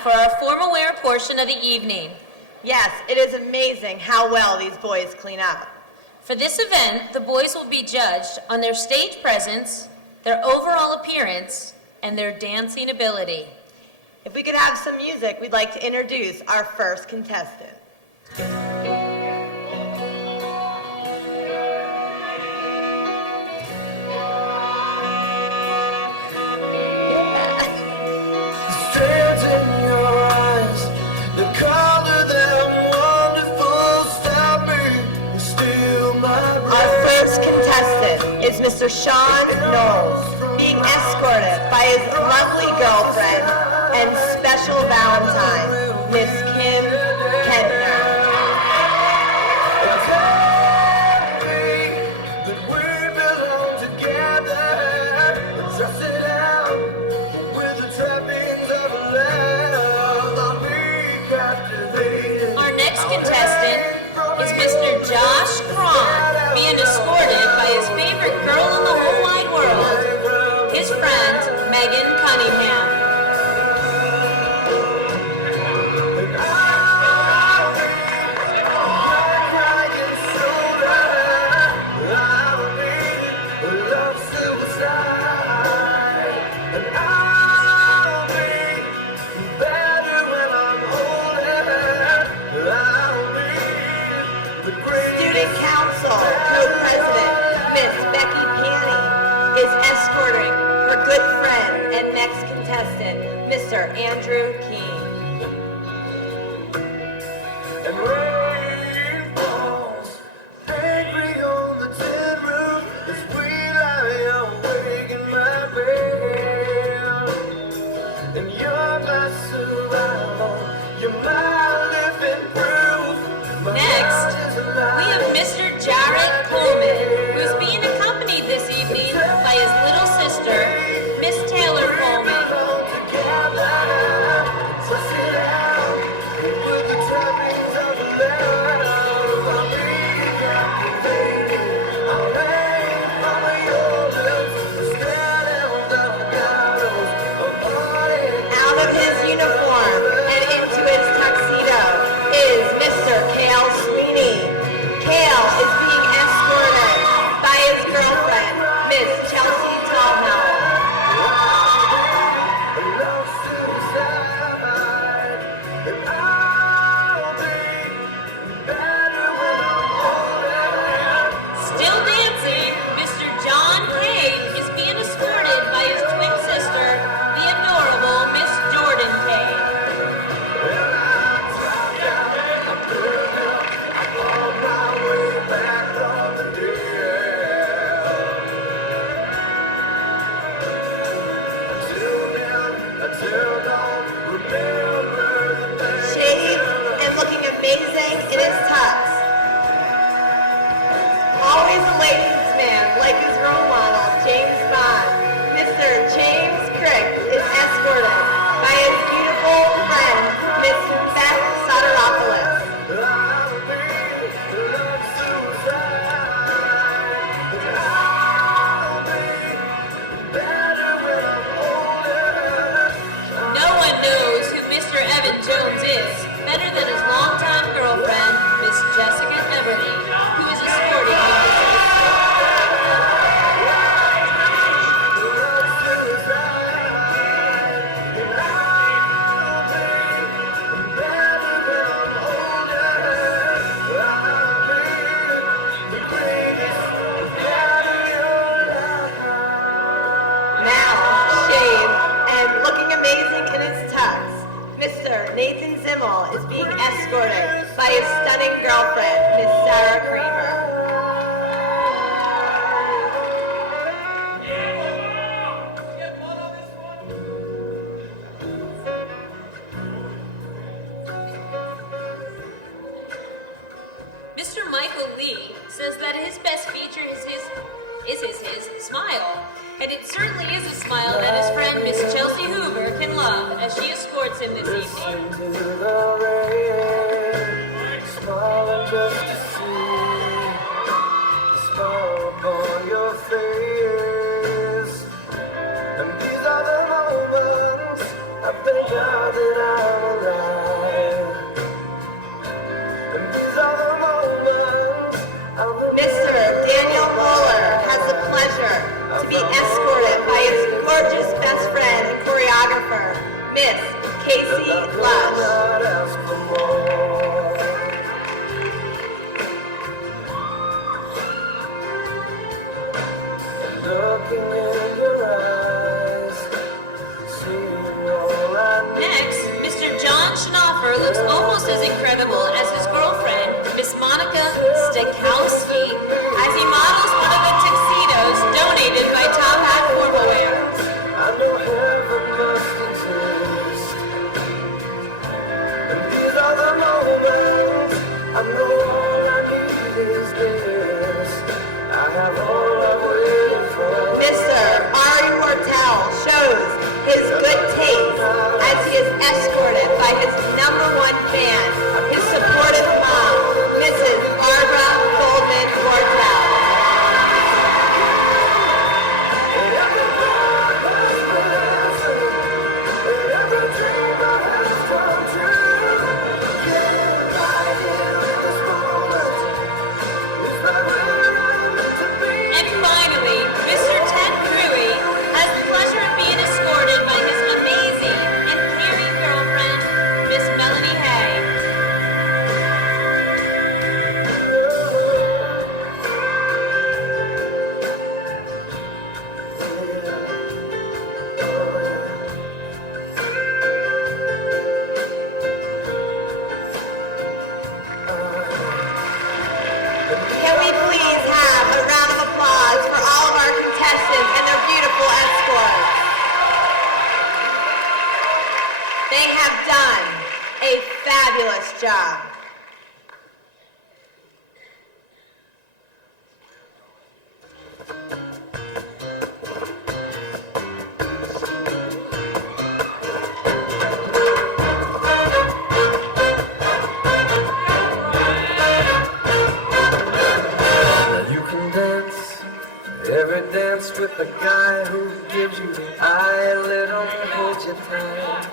for our formal wear portion of the evening. Yes, it is amazing how well these boys clean up. For this event, the boys will be judged on their stage presence, their overall appearance, and their dancing ability. If we could have some music, we'd like to introduce our first contestant. Strands in your eyes, the color them wonderful. Stop me and steal my breath. Our first contestant is Mr. Sean Knowles, being escorted by his lovely girlfriend and special Valentine, Miss Kim Kentner. That we belong together. Trust it out with the trappings of love. I'll be captivated. Our next contestant is Mr. Josh Cron, being escorted by his favorite girl in the whole wide world, his friend, Megan Cunningham. Student Council Co-President Miss Becky Panny is escorting her good friend and next contestant, Mr. Andrew Keene. And rain falls angry on the tin roof as we lie awake in my bed. And you're my survival, you're my living proof. Next, we have Mr. Jarrett Coleman, who is being accompanied this evening by his little sister, Miss Taylor Coleman. Out of his uniform and into his tuxedo is Mr. Cale Sweeney. Cale is being escorted by his girlfriend, Miss Chelsea Tallmell. Still dancing, Mr. John Cade is being escorted by his twin sister, the adorable Miss Jordan Cade. Shaved and looking amazing in his tux. Always a ladies' man, like his role model, James Bond. Mr. James Crick is escorted by his beautiful friend, Miss Beth Soteropoulos. No one knows who Mr. Evan Jones is better than his longtime girlfriend, Miss Jessica Eberly, who is escorting him this evening. Now, shaved and looking amazing in his tux, Mr. Nathan Zimmel is being escorted by his stunning girlfriend, Miss Sarah Kramer. Mr. Michael Lee says that his best feature is his smile. And it certainly is a smile that his friend Miss Chelsea Hoover can love as she escorts him this evening. Smiling just to see the smile upon your face. And these are the moments I think now that I'm Miss Casey Lush. Looking in your eyes, seeing all I need. Next, Mr. John Schnoffer looks almost as incredible as his girlfriend, Miss Monica Stakowski, as he models one of the tuxedos donated by Top Hat Formalwear. I know heaven must exist, and these are the moments I know all I need is this. I have all I've waited for. Mr. Ari Mortel shows his good taste as he is escorted by his #1 fan, his supportive mom, Mrs. Barbara Goldman Mortel. And finally, Mr. Ted Crewy has the pleasure of being escorted by his amazing and caring girlfriend, Miss Melanie Hay. Can we please have a round of applause for all of our contestants and their beautiful escorts? They have done a fabulous job. You can dance every dance with the guy who gives you the eyelid and holds you tight.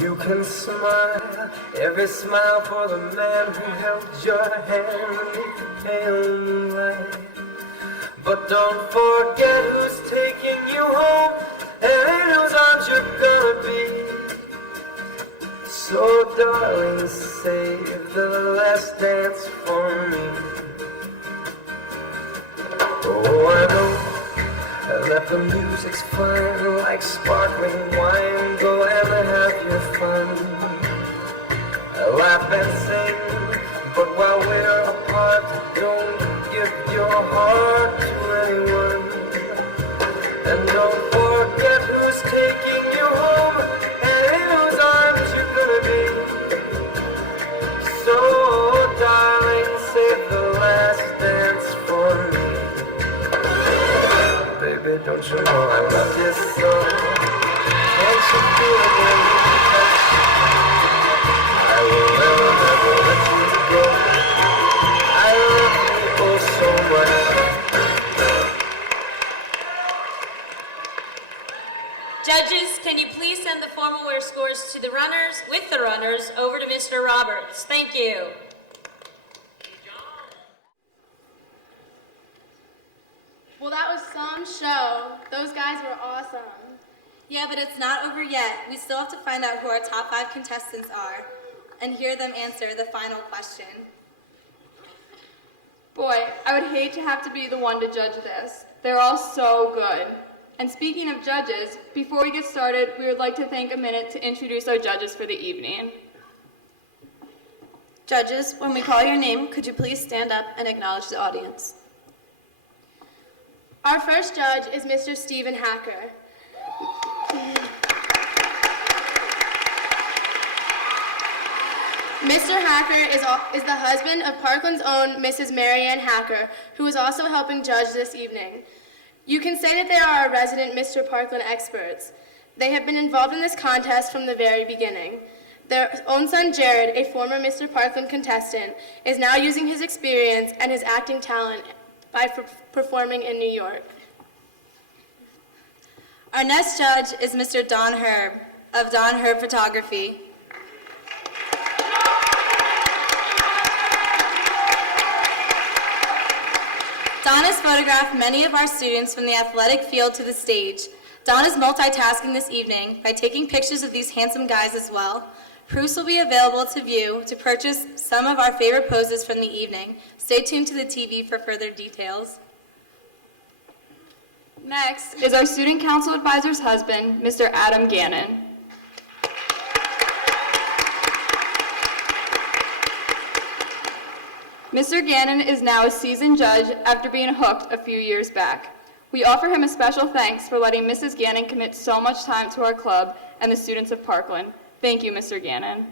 You can smile every smile for the man who held your hand beneath the pale moonlight. But don't forget who's taking you home and in whose arms you're gonna be. So darling, save the last dance for me. Oh, I know that the music's fine, like sparkling wine. Go and have your fun, laugh and sing. But while we're apart, don't give your heart to anyone. And don't forget who's taking you home and in whose arms you're gonna be. So, darling, save the last dance for me. Baby, don't you know I love you so? Can't you feel it when you touch? I will never, never let you go. I love you oh so much. Judges, can you please send the formalwear scores to the runners, with the runners, over to Mr. Roberts? Thank you. Well, that was some show. Those guys were awesome. Yeah, but it's not over yet. We still have to find out who our top 5 contestants are and hear them answer the final question. Boy, I would hate to have to be the one to judge this. They're all so good. And speaking of judges, before we get started, we would like to take a minute to introduce our judges for the evening. Judges, when we call your name, could you please stand up and acknowledge the audience? Our first judge is Mr. Stephen Hacker. Mr. Hacker is the husband of Parkland's own Mrs. Marianne Hacker, who is also helping judge this evening. You can say that they are our resident Mr. Parkland experts. They have been involved in this contest from the very beginning. Their own son, Jared, a former Mr. Parkland contestant, is now using his experience and his acting talent by performing in New York. Our next judge is Mr. Don Herb of Don Herb Photography. Don has photographed many of our students from the athletic field to the stage. Don is multitasking this evening by taking pictures of these handsome guys as well. Proofs will be available to view to purchase some of our favorite poses from the evening. Stay tuned to the TV for further details. Next is our Student Council Advisor's husband, Mr. Adam Gannon. Mr. Gannon is now a seasoned judge after being hooked a few years back. We offer him a special thanks for letting Mrs. Gannon commit so much time to our club and the students of Parkland. Thank you, Mr. Gannon.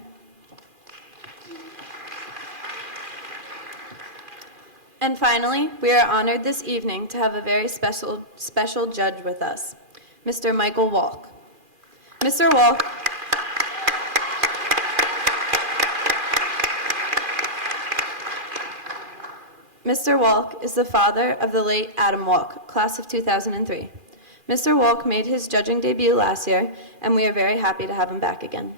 And finally, we are honored this evening to have a very special judge with us, Mr. Michael Walk. Mr. Walk Mr. Walk is the father of the late Adam Walk, class of 2003. Mr. Walk made his judging debut last year, and we are very happy to have him back again.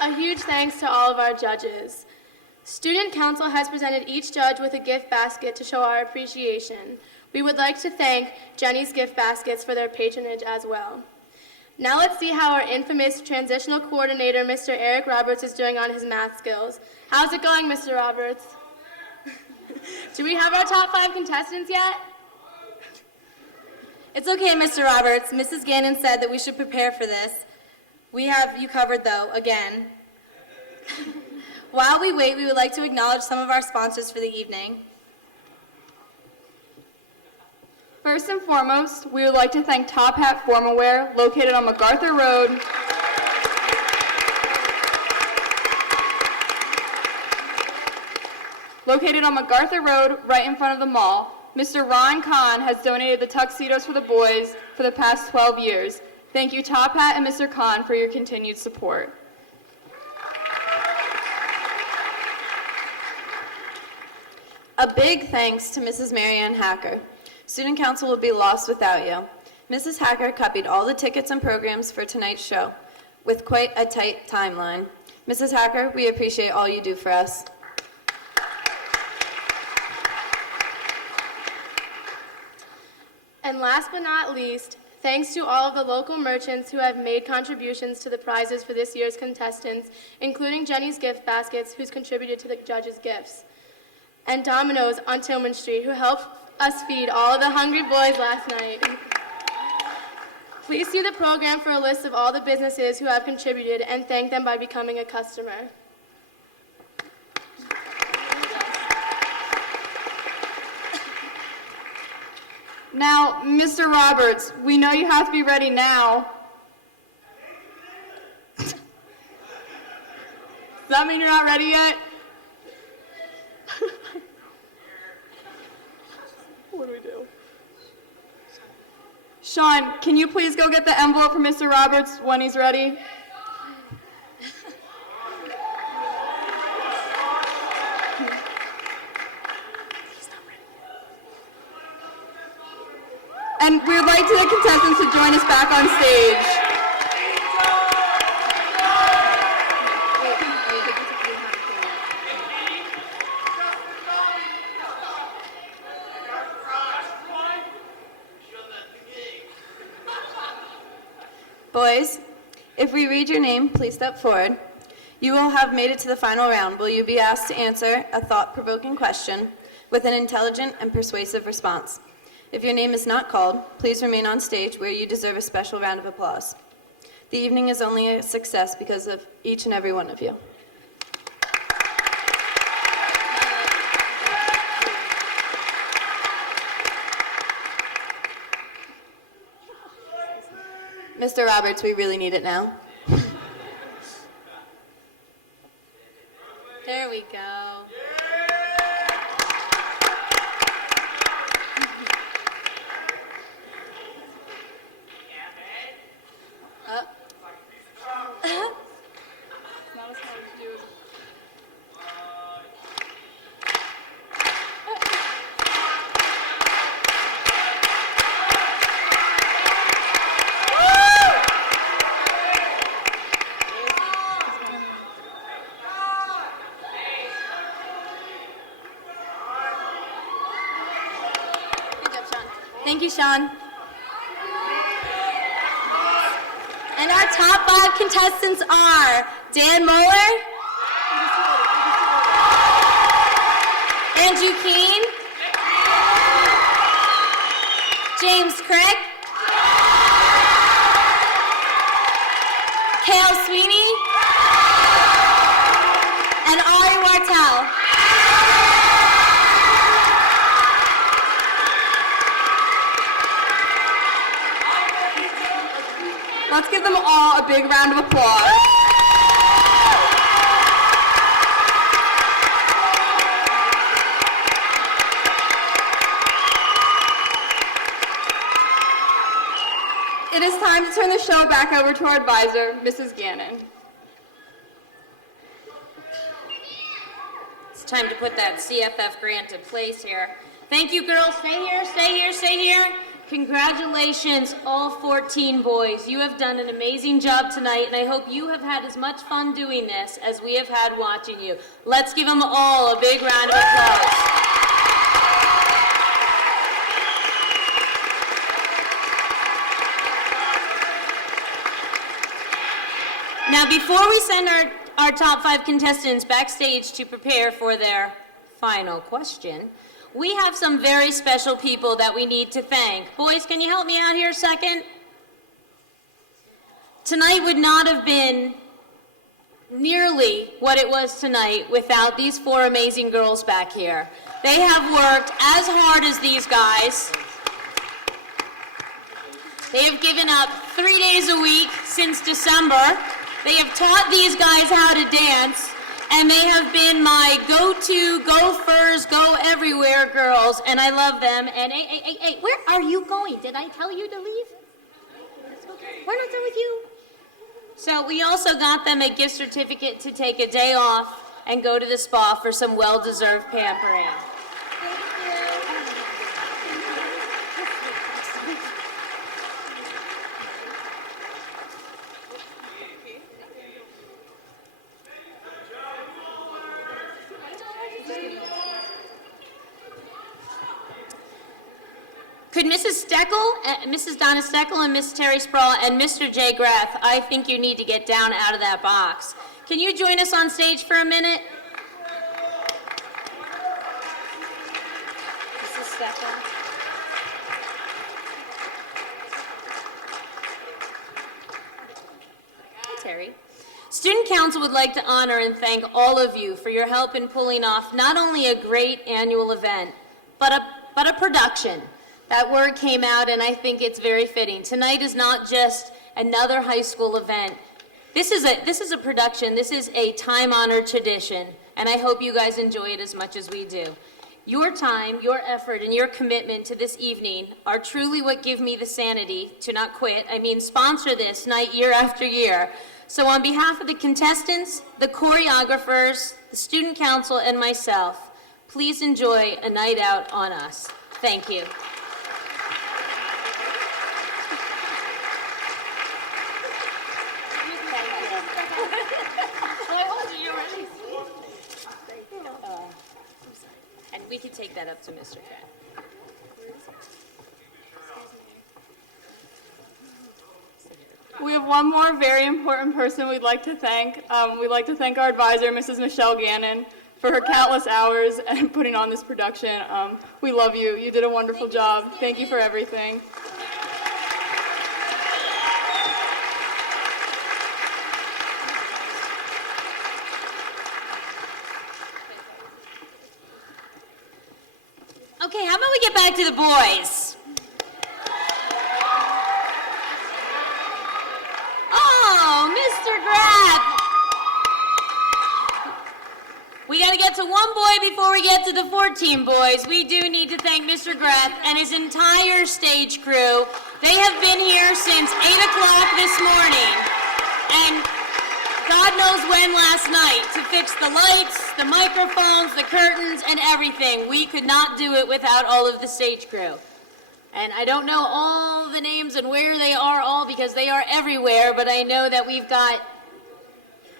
A huge thanks to all of our judges. Student Council has presented each judge with a gift basket to show our appreciation. We would like to thank Jenny's Gift Baskets for their patronage as well. Now let's see how our infamous transitional coordinator, Mr. Eric Roberts, is doing on his math skills. How's it going, Mr. Roberts? Do we have our top 5 contestants yet? It's okay, Mr. Roberts. Mrs. Gannon said that we should prepare for this. We have you covered, though, again. While we wait, we would like to acknowledge some of our sponsors for the evening. First and foremost, we would like to thank Top Hat Formal Wear, located on MacArthur Road. Located on MacArthur Road, right in front of the mall. Mr. Ron Kahn has donated the tuxedos for the boys for the past 12 years. Thank you, Top Hat and Mr. Kahn, for your continued support. A big thanks to Mrs. Marianne Hacker. Student Council would be lost without you. Mrs. Hacker copied all the tickets and programs for tonight's show with quite a tight timeline. Mrs. Hacker, we appreciate all you do for us. And last but not least, thanks to all of the local merchants who have made contributions to the prizes for this year's contestants, including Jenny's Gift Baskets, who's contributed to the judges' gifts, and Domino's on Tillman Street, who helped us feed all of the hungry boys last night. Please see the program for a list of all the businesses who have contributed and thank them by becoming a customer. Now, Mr. Roberts, we know you have to be ready now. Does that mean you're not ready yet? What do we do? Sean, can you please go get the envelope for Mr. Roberts when he's ready? And we would like the contestants to join us back on stage. Boys, if we read your name, please step forward. You will have made it to the final round. Will you be asked to answer a thought-provoking question with an intelligent and persuasive response? If your name is not called, please remain on stage where you deserve a special round of applause. The evening is only a success because of each and every one of you. Mr. Roberts, we really need it now. There we go. Thank you, Sean. And our top 5 contestants are Dan Moeller, Andrew Keene, James Craig, Kale Sweeney, and Ari Martel. Let's give them all a big round of applause. It is time to turn the show back over to our advisor, Mrs. Gannon. It's time to put that CFF grant in place here. Thank you, girls. Stay here, stay here, stay here. Congratulations, all 14 boys. You have done an amazing job tonight, and I hope you have had as much fun doing this as we have had watching you. Let's give them all a big round of applause. Now, before we send our top 5 contestants backstage to prepare for their final question, we have some very special people that we need to thank. Boys, can you help me out here a second? Tonight would not have been nearly what it was tonight without these 4 amazing girls back here. They have worked as hard as these guys. They have given up 3 days a week since December. They have taught these guys how to dance, and they have been my go-to, go-first, go-everywhere girls, and I love them. And hey, where are you going? Did I tell you to leave? We're not done with you. So we also got them a gift certificate to take a day off and go to the spa for some well-deserved pampering. Could Mrs. Steckel, Mrs. Donna Steckel and Miss Terry Sproul and Mr. Jay Graff, I think you need to get down out of that box. Can you join us on stage for a minute? Mrs. Steckel. Hi, Terry. Student Council would like to honor and thank all of you for your help in pulling off not only a great annual event, but a production. That word came out, and I think it's very fitting. Tonight is not just another high school event. This is a production. This is a time-honored tradition, and I hope you guys enjoy it as much as we do. Your time, your effort, and your commitment to this evening are truly what give me the sanity to not quit. Sponsor this night year after year. So on behalf of the contestants, the choreographers, the Student Council, and myself, please enjoy a night out on us. Thank you. And we could take that up to Mr. Ken. We have one more very important person we'd like to thank. We'd like to thank our advisor, Mrs. Michelle Gannon, for her countless hours and putting on this production. We love you. You did a wonderful job. Thank you for everything. Okay, how about we get back to the boys? Oh, Mr. Graff. We got to get to one boy before we get to the 14 boys. We do need to thank Mr. Graff and his entire stage crew. They have been here since 8 o'clock this morning. And God knows when last night to fix the lights, the microphones, the curtains, and everything. We could not do it without all of the stage crew. And I don't know all the names and where they are all because they are everywhere, but I know that we've got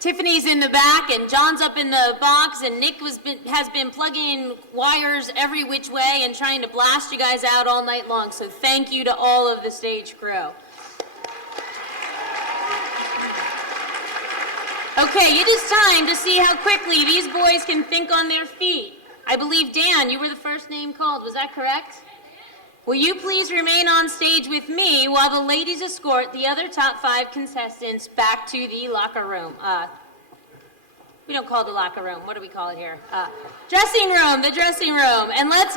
Tiffany's in the back, and John's up in the box, and Nick has been plugging in wires every which way and trying to blast you guys out all night long. So thank you to all of the stage crew. Okay, it is time to see how quickly these boys can think on their feet. I believe, Dan, you were the first name called. Was that correct? Will you please remain on stage with me while the ladies escort the other top 5 contestants back to the locker room? We don't call it the locker room. What do we call it here? Dressing room, the dressing room. And let's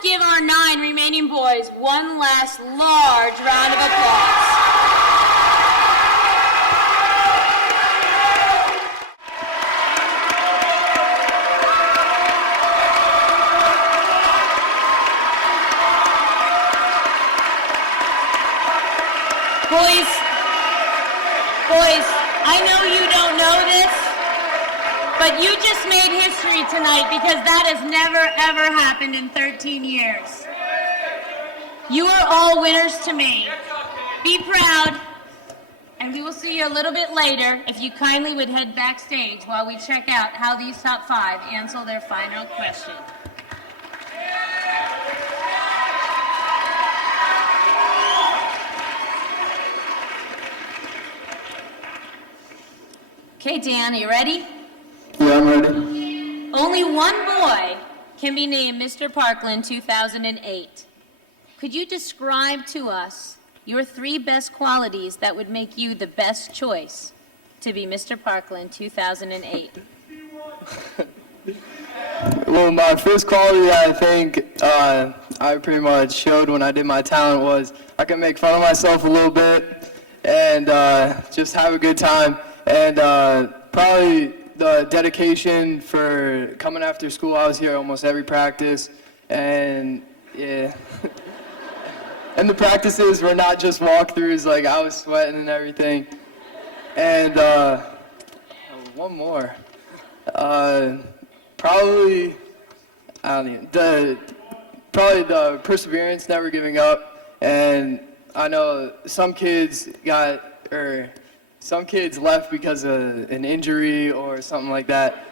give our 9 remaining boys one last large round of applause. Boys, I know you don't know this, but you just made history tonight because that has never, ever happened in 13 years. You are all winners to me. Be proud, and we will see you a little bit later if you kindly would head backstage while we check out how these top 5 answer their final question. Okay, Dan, are you ready? Yeah, I'm ready. Only one boy can be named Mr. Parkland 2008. Could you describe to us your 3 best qualities that would make you the best choice to be Mr. Parkland 2008? Well, my first quality I think I pretty much showed when I did my talent was I can make fun of myself a little bit and just have a good time. And probably the dedication for coming after school. I was here almost every practice, and yeah. And the practices were not just walkthroughs, like I was sweating and everything. And one more. Probably the perseverance, never giving up. And I know some kids left because of an injury or something like that,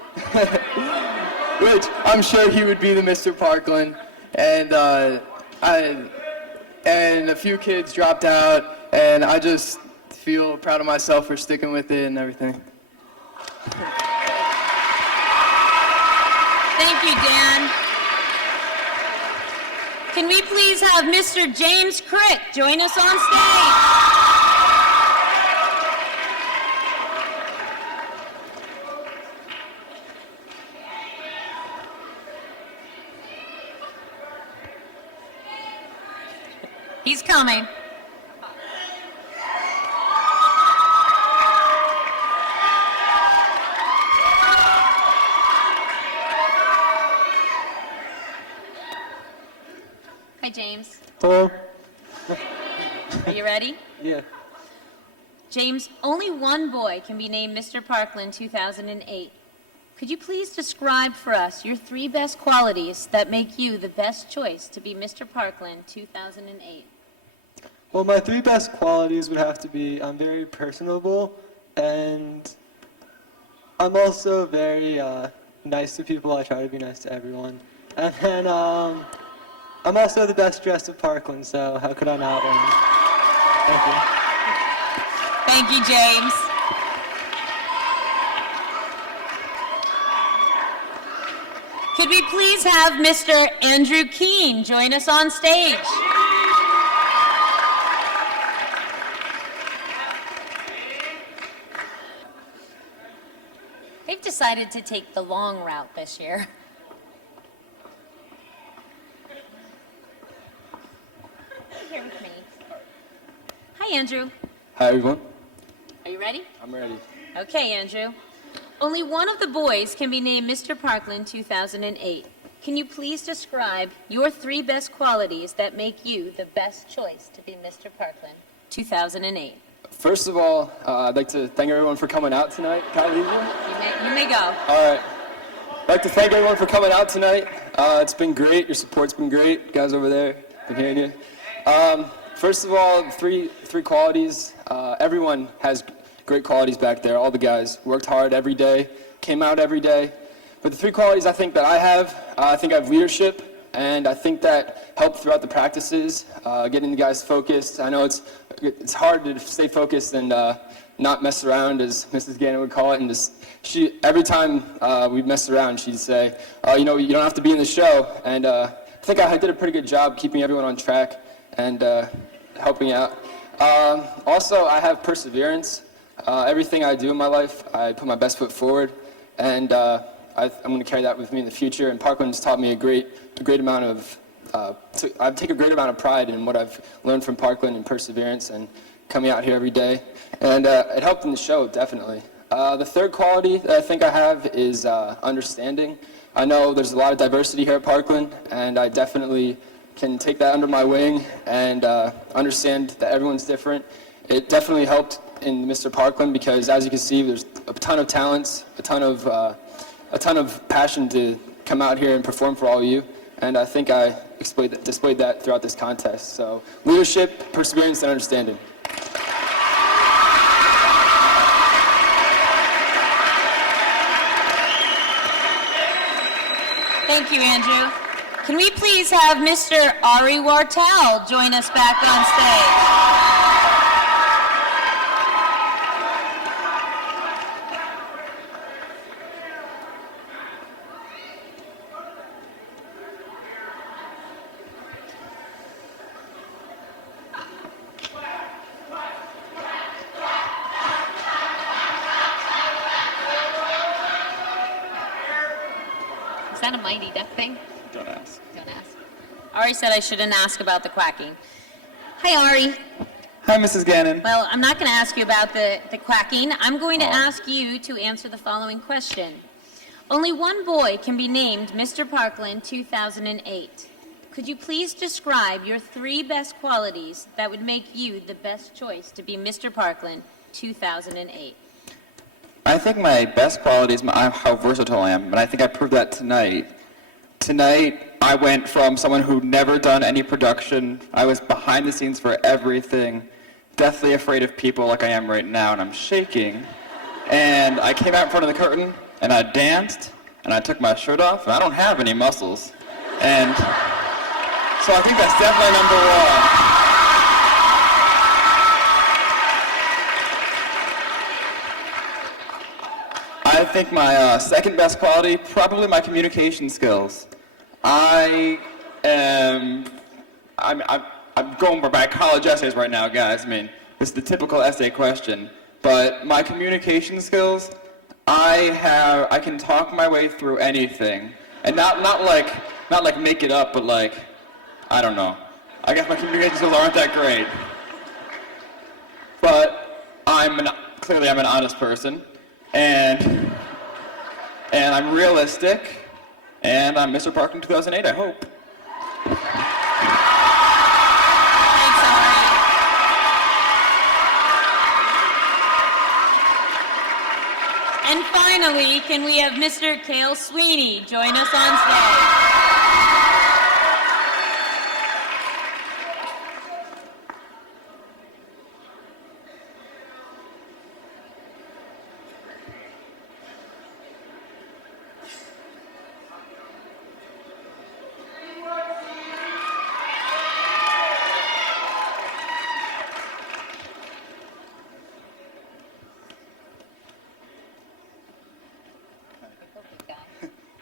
which I'm sure he would be the Mr. Parkland. And and a few kids dropped out, and I just feel proud of myself for sticking with it and everything. Thank you, Dan. Can we please have Mr. James Crick join us on stage? He's coming. Hi, James. Hello. Are you ready? Yeah. James, only one boy can be named Mr. Parkland 2008. Could you please describe for us your 3 best qualities that make you the best choice to be Mr. Parkland 2008? Well, my 3 best qualities would have to be I'm very personable, and I'm also very nice to people. I try to be nice to everyone. And then I'm also the best dressed of Parkland, so how could I not win? Thank you. Thank you, James. Could we please have Mr. Andrew Keene join us on stage? They've decided to take the long route this year. Here with me. Hi, Andrew. Hi, everyone. Are you ready? I'm ready. Okay, Andrew. Only one of the boys can be named Mr. Parkland 2008. Can you please describe your 3 best qualities that make you the best choice to be Mr. Parkland? 2008. First of all, I'd like to thank everyone for coming out tonight. Can I leave you? You may go. All right. I'd like to thank everyone for coming out tonight. It's been great. Your support's been great. You guys over there, been hearing you. First of all, three qualities. Everyone has great qualities back there. All the guys worked hard every day, came out every day. But the three qualities I think that I have leadership, and I think that helped throughout the practices, getting the guys focused. I know it's hard to stay focused and not mess around, as Mrs. Gannon would call it. And every time we'd mess around, she'd say, you don't have to be in the show. And I think I did a pretty good job keeping everyone on track and helping out. Also, I have perseverance. Everything I do in my life, I put my best foot forward, and I'm going to carry that with me in the future. And Parkland's taught me a great amount of. I take a great amount of pride in what I've learned from Parkland and perseverance and coming out here every day, and it helped in the show definitely. The third quality that I think I have is understanding. I know there's a lot of diversity here at Parkland, and I definitely can take that under my wing and understand that everyone's different. It definitely helped in Mr. Parkland because, as you can see, there's a ton of talents, a ton of passion to come out here and perform for all of you. And I think I displayed that throughout this contest. So leadership, perseverance, and understanding. Thank you, Andrew. Can we please have Mr. Ari Wartel join us back on stage? Is that a Mighty Duck thing? Don't ask. Don't ask. Ari said I shouldn't ask about the quacking. Hi, Ari. Hi, Mrs. Gannon. Well, I'm not going to ask you about the quacking. I'm going to ask you to answer the following question. Only one boy can be named Mr. Parkland 2008. Could you please describe your three best qualities that would make you the best choice to be Mr. Parkland 2008? I think my best quality is how versatile I am, and I think I proved that tonight. Tonight, I went from someone who'd never done any production. I was behind the scenes for everything, deathly afraid of people like I am right now, and I'm shaking. And I came out in front of the curtain, and I danced, and I took my shirt off, and I don't have any muscles. And so I think that's definitely number one. I think my second best quality, probably my communication skills. I'm going by my college essays right now, guys. I mean, this is the typical essay question. But my communication skills, I can talk my way through anything, and not like make it up, but like, I don't know. I guess my communication skills aren't that great. But clearly I'm an honest person. And I'm realistic, and I'm Mr. Parkland 2008, I hope. Thanks, Ari. And finally, can we have Mr. Cale Sweeney join us on stage?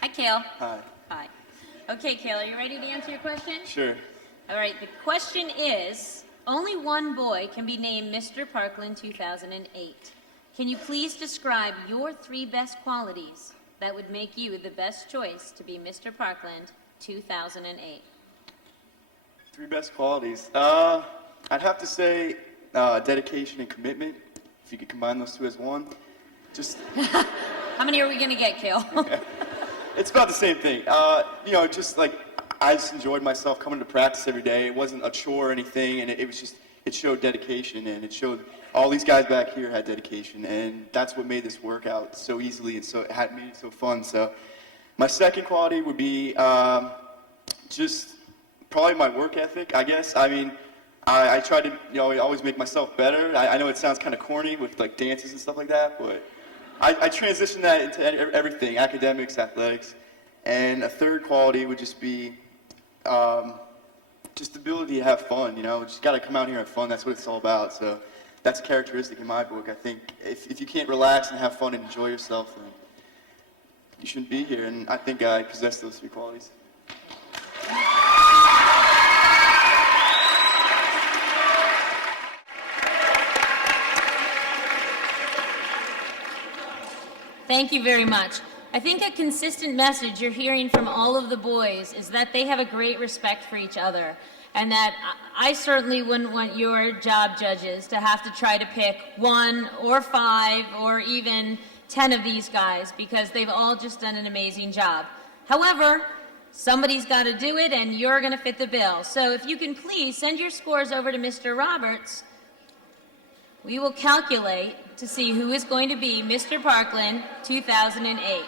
Hi, Cale. Hi. Hi. Okay, Cale, are you ready to answer your question? Sure. All right, the question is, only one boy can be named Mr. Parkland 2008. Can you please describe your three best qualities that would make you the best choice to be Mr. Parkland 2008? Three best qualities. I'd have to say dedication and commitment, if you could combine those two as one. Just. How many are we going to get, Cale? It's about the same thing. Just like I just enjoyed myself coming to practice every day. It wasn't a chore or anything, and it it showed dedication, and it showed all these guys back here had dedication, and that's what made this work out so easily, and so it had made it so fun. So my second quality would be just probably my work ethic, I guess. I mean, I try to, always make myself better. I know it sounds kind of corny with like dances and stuff like that, but I transition that into everything, academics, athletics. And a third quality would just be just the ability to have fun, just got to come out here and have fun. That's what it's all about. So that's a characteristic in my book. I think if you can't relax and have fun and enjoy yourself, then you shouldn't be here. And I think I possess those three qualities. Thank you very much. I think a consistent message you're hearing from all of the boys is that they have a great respect for each other, and that I certainly wouldn't want your job judges to have to try to pick 1 or 5 or even 10 of these guys, because they've all just done an amazing job. However, somebody's got to do it, and you're going to fit the bill. So if you can please send your scores over to Mr. Roberts, we will calculate to see who is going to be Mr. Parkland 2008.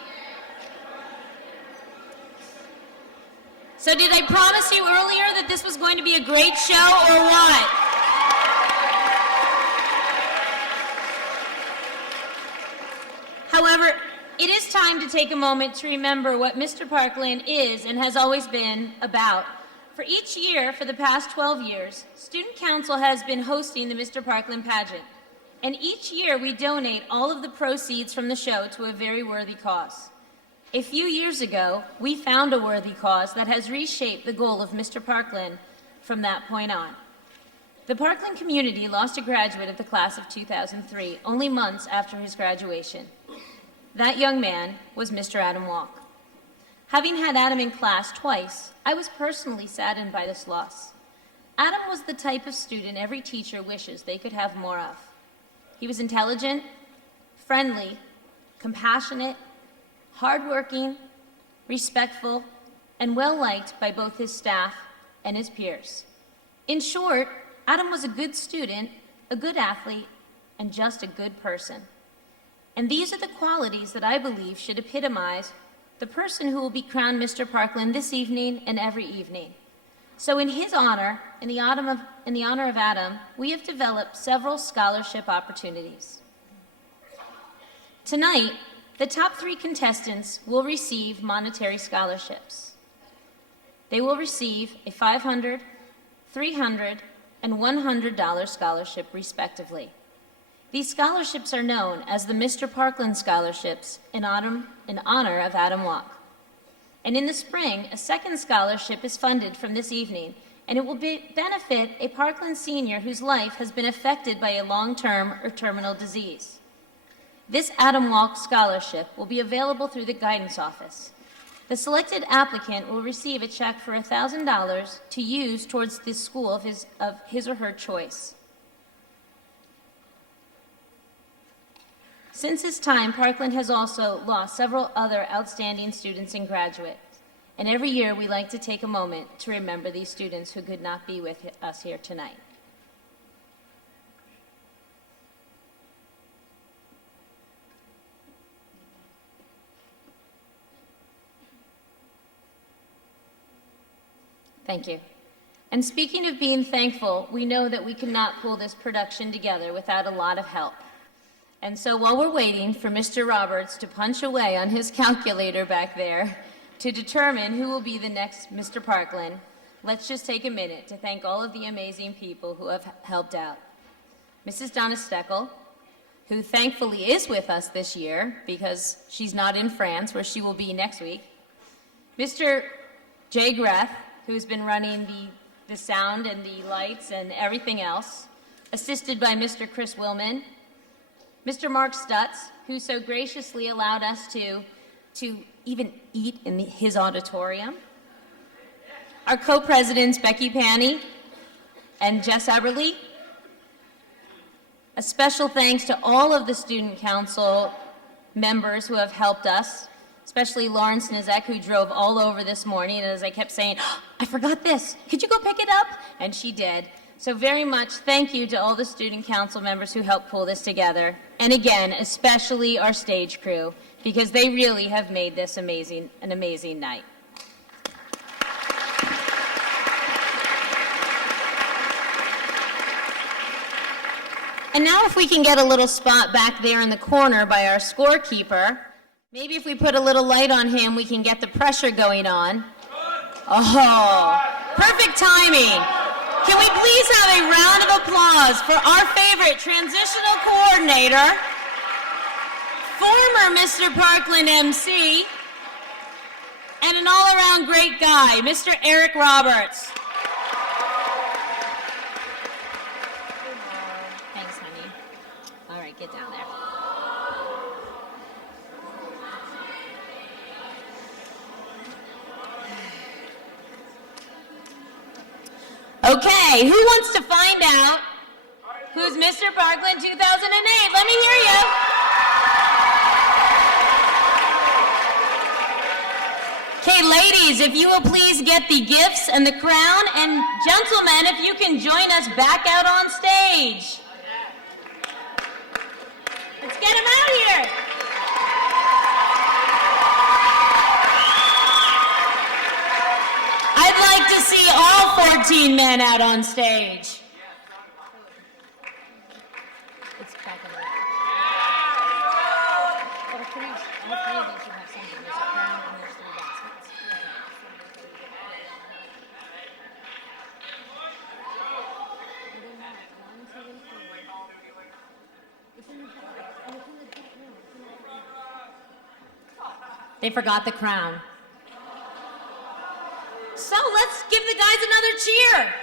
So did I promise you earlier that this was going to be a great show, or what? However, it is time to take a moment to remember what Mr. Parkland is and has always been about. For each year, for the past 12 years, Student Council has been hosting the Mr. Parkland pageant. And each year we donate all of the proceeds from the show to a very worthy cause. A few years ago, we found a worthy cause that has reshaped the goal of Mr. Parkland from that point on. The Parkland community lost a graduate of the class of 2003 only months after his graduation. That young man was Mr. Adam Walk. Having had Adam in class twice, I was personally saddened by this loss. Adam was the type of student every teacher wishes they could have more of. He was intelligent, friendly, compassionate, hardworking, respectful, and well-liked by both his staff and his peers. In short, Adam was a good student, a good athlete, and just a good person. And these are the qualities that I believe should epitomize the person who will be crowned Mr. Parkland this evening and every evening. So in his honor, in the honor of Adam, we have developed several scholarship opportunities. Tonight, the top 3 contestants will receive monetary scholarships. They will receive a $500, $300, and $100 scholarship, respectively. These scholarships are known as the Mr. Parkland Scholarships in honor of Adam Walk. And in the spring, a second scholarship is funded from this evening, and it will benefit a Parkland senior whose life has been affected by a long-term or terminal disease. This Adam Walk Scholarship will be available through the guidance office. The selected applicant will receive a check for $1,000 to use towards the school of his or her choice. Since this time, Parkland has also lost several other outstanding students and graduates. And every year we like to take a moment to remember these students who could not be with us here tonight. Thank you. And speaking of being thankful, we know that we could not pull this production together without a lot of help. And so while we're waiting for Mr. Roberts to punch away on his calculator back there to determine who will be the next Mr. Parkland, let's just take a minute to thank all of the amazing people who have helped out. Mrs. Donna Steckel, who thankfully is with us this year because she's not in France, where she will be next week. Mr. Jay Greth, who's been running the sound and the lights and everything else, assisted by Mr. Chris Willman. Mr. Mark Stutz, who so graciously allowed us to even eat in his auditorium. Our co-presidents, Becky Panny and Jess Eberly. A special thanks to all of the Student Council members who have helped us, especially Lawrence Nizek, who drove all over this morning. And as I kept saying, oh, I forgot this. Could you go pick it up? And she did. So very much thank you to all the student council members who helped pull this together. And again, especially our stage crew, because they really have made this an amazing night. And now if we can get a little spot back there in the corner by our scorekeeper, maybe if we put a little light on him, we can get the pressure going on. Oh, perfect timing. Can we please have a round of applause for our favorite transitional coordinator, former Mr. Parkland MC, and an all-around great guy, Mr. Eric Roberts. Thanks, honey. All right, get down there. Okay, who wants to find out who's Mr. Parkland 2008? Let me hear you. Okay, ladies, if you will please get the gifts and the crown, and gentlemen, if you can join us back out on stage. Let's get them out here. I'd like to see all 14 men out on stage. It's cracking up. All three of these should have something. There's a crown and there's 3 baskets. They forgot the crown. So let's give the guys another cheer.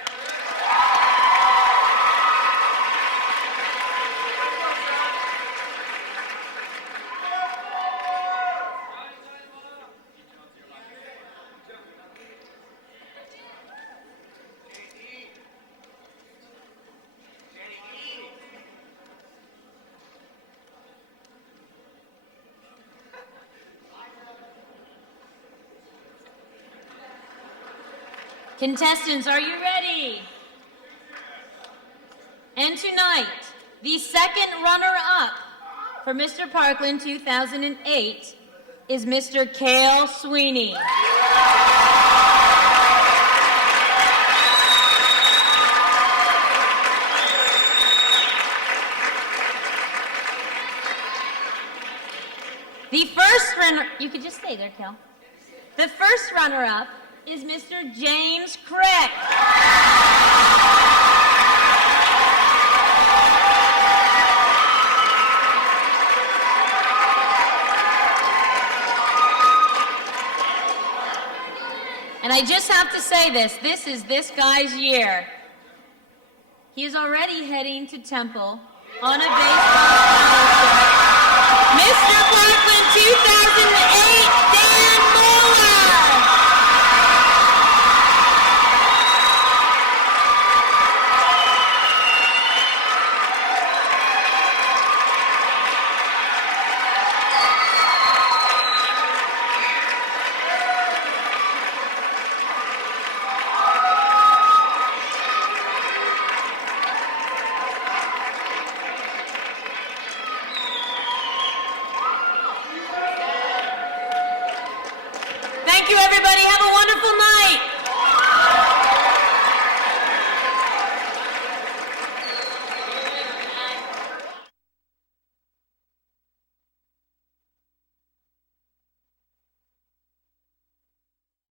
Contestants, are you ready? And tonight, the second runner-up for Mr. Parkland 2008 is Mr. Cale Sweeney. The first runner, you could just stay there, Cale. The first runner-up is Mr. James Crick. And I just have to say this is this guy's year. He is already heading to Temple on a baseball scholarship. Mr. Parkland 2008, Dan Moeller. Thank you, everybody. Have a wonderful night.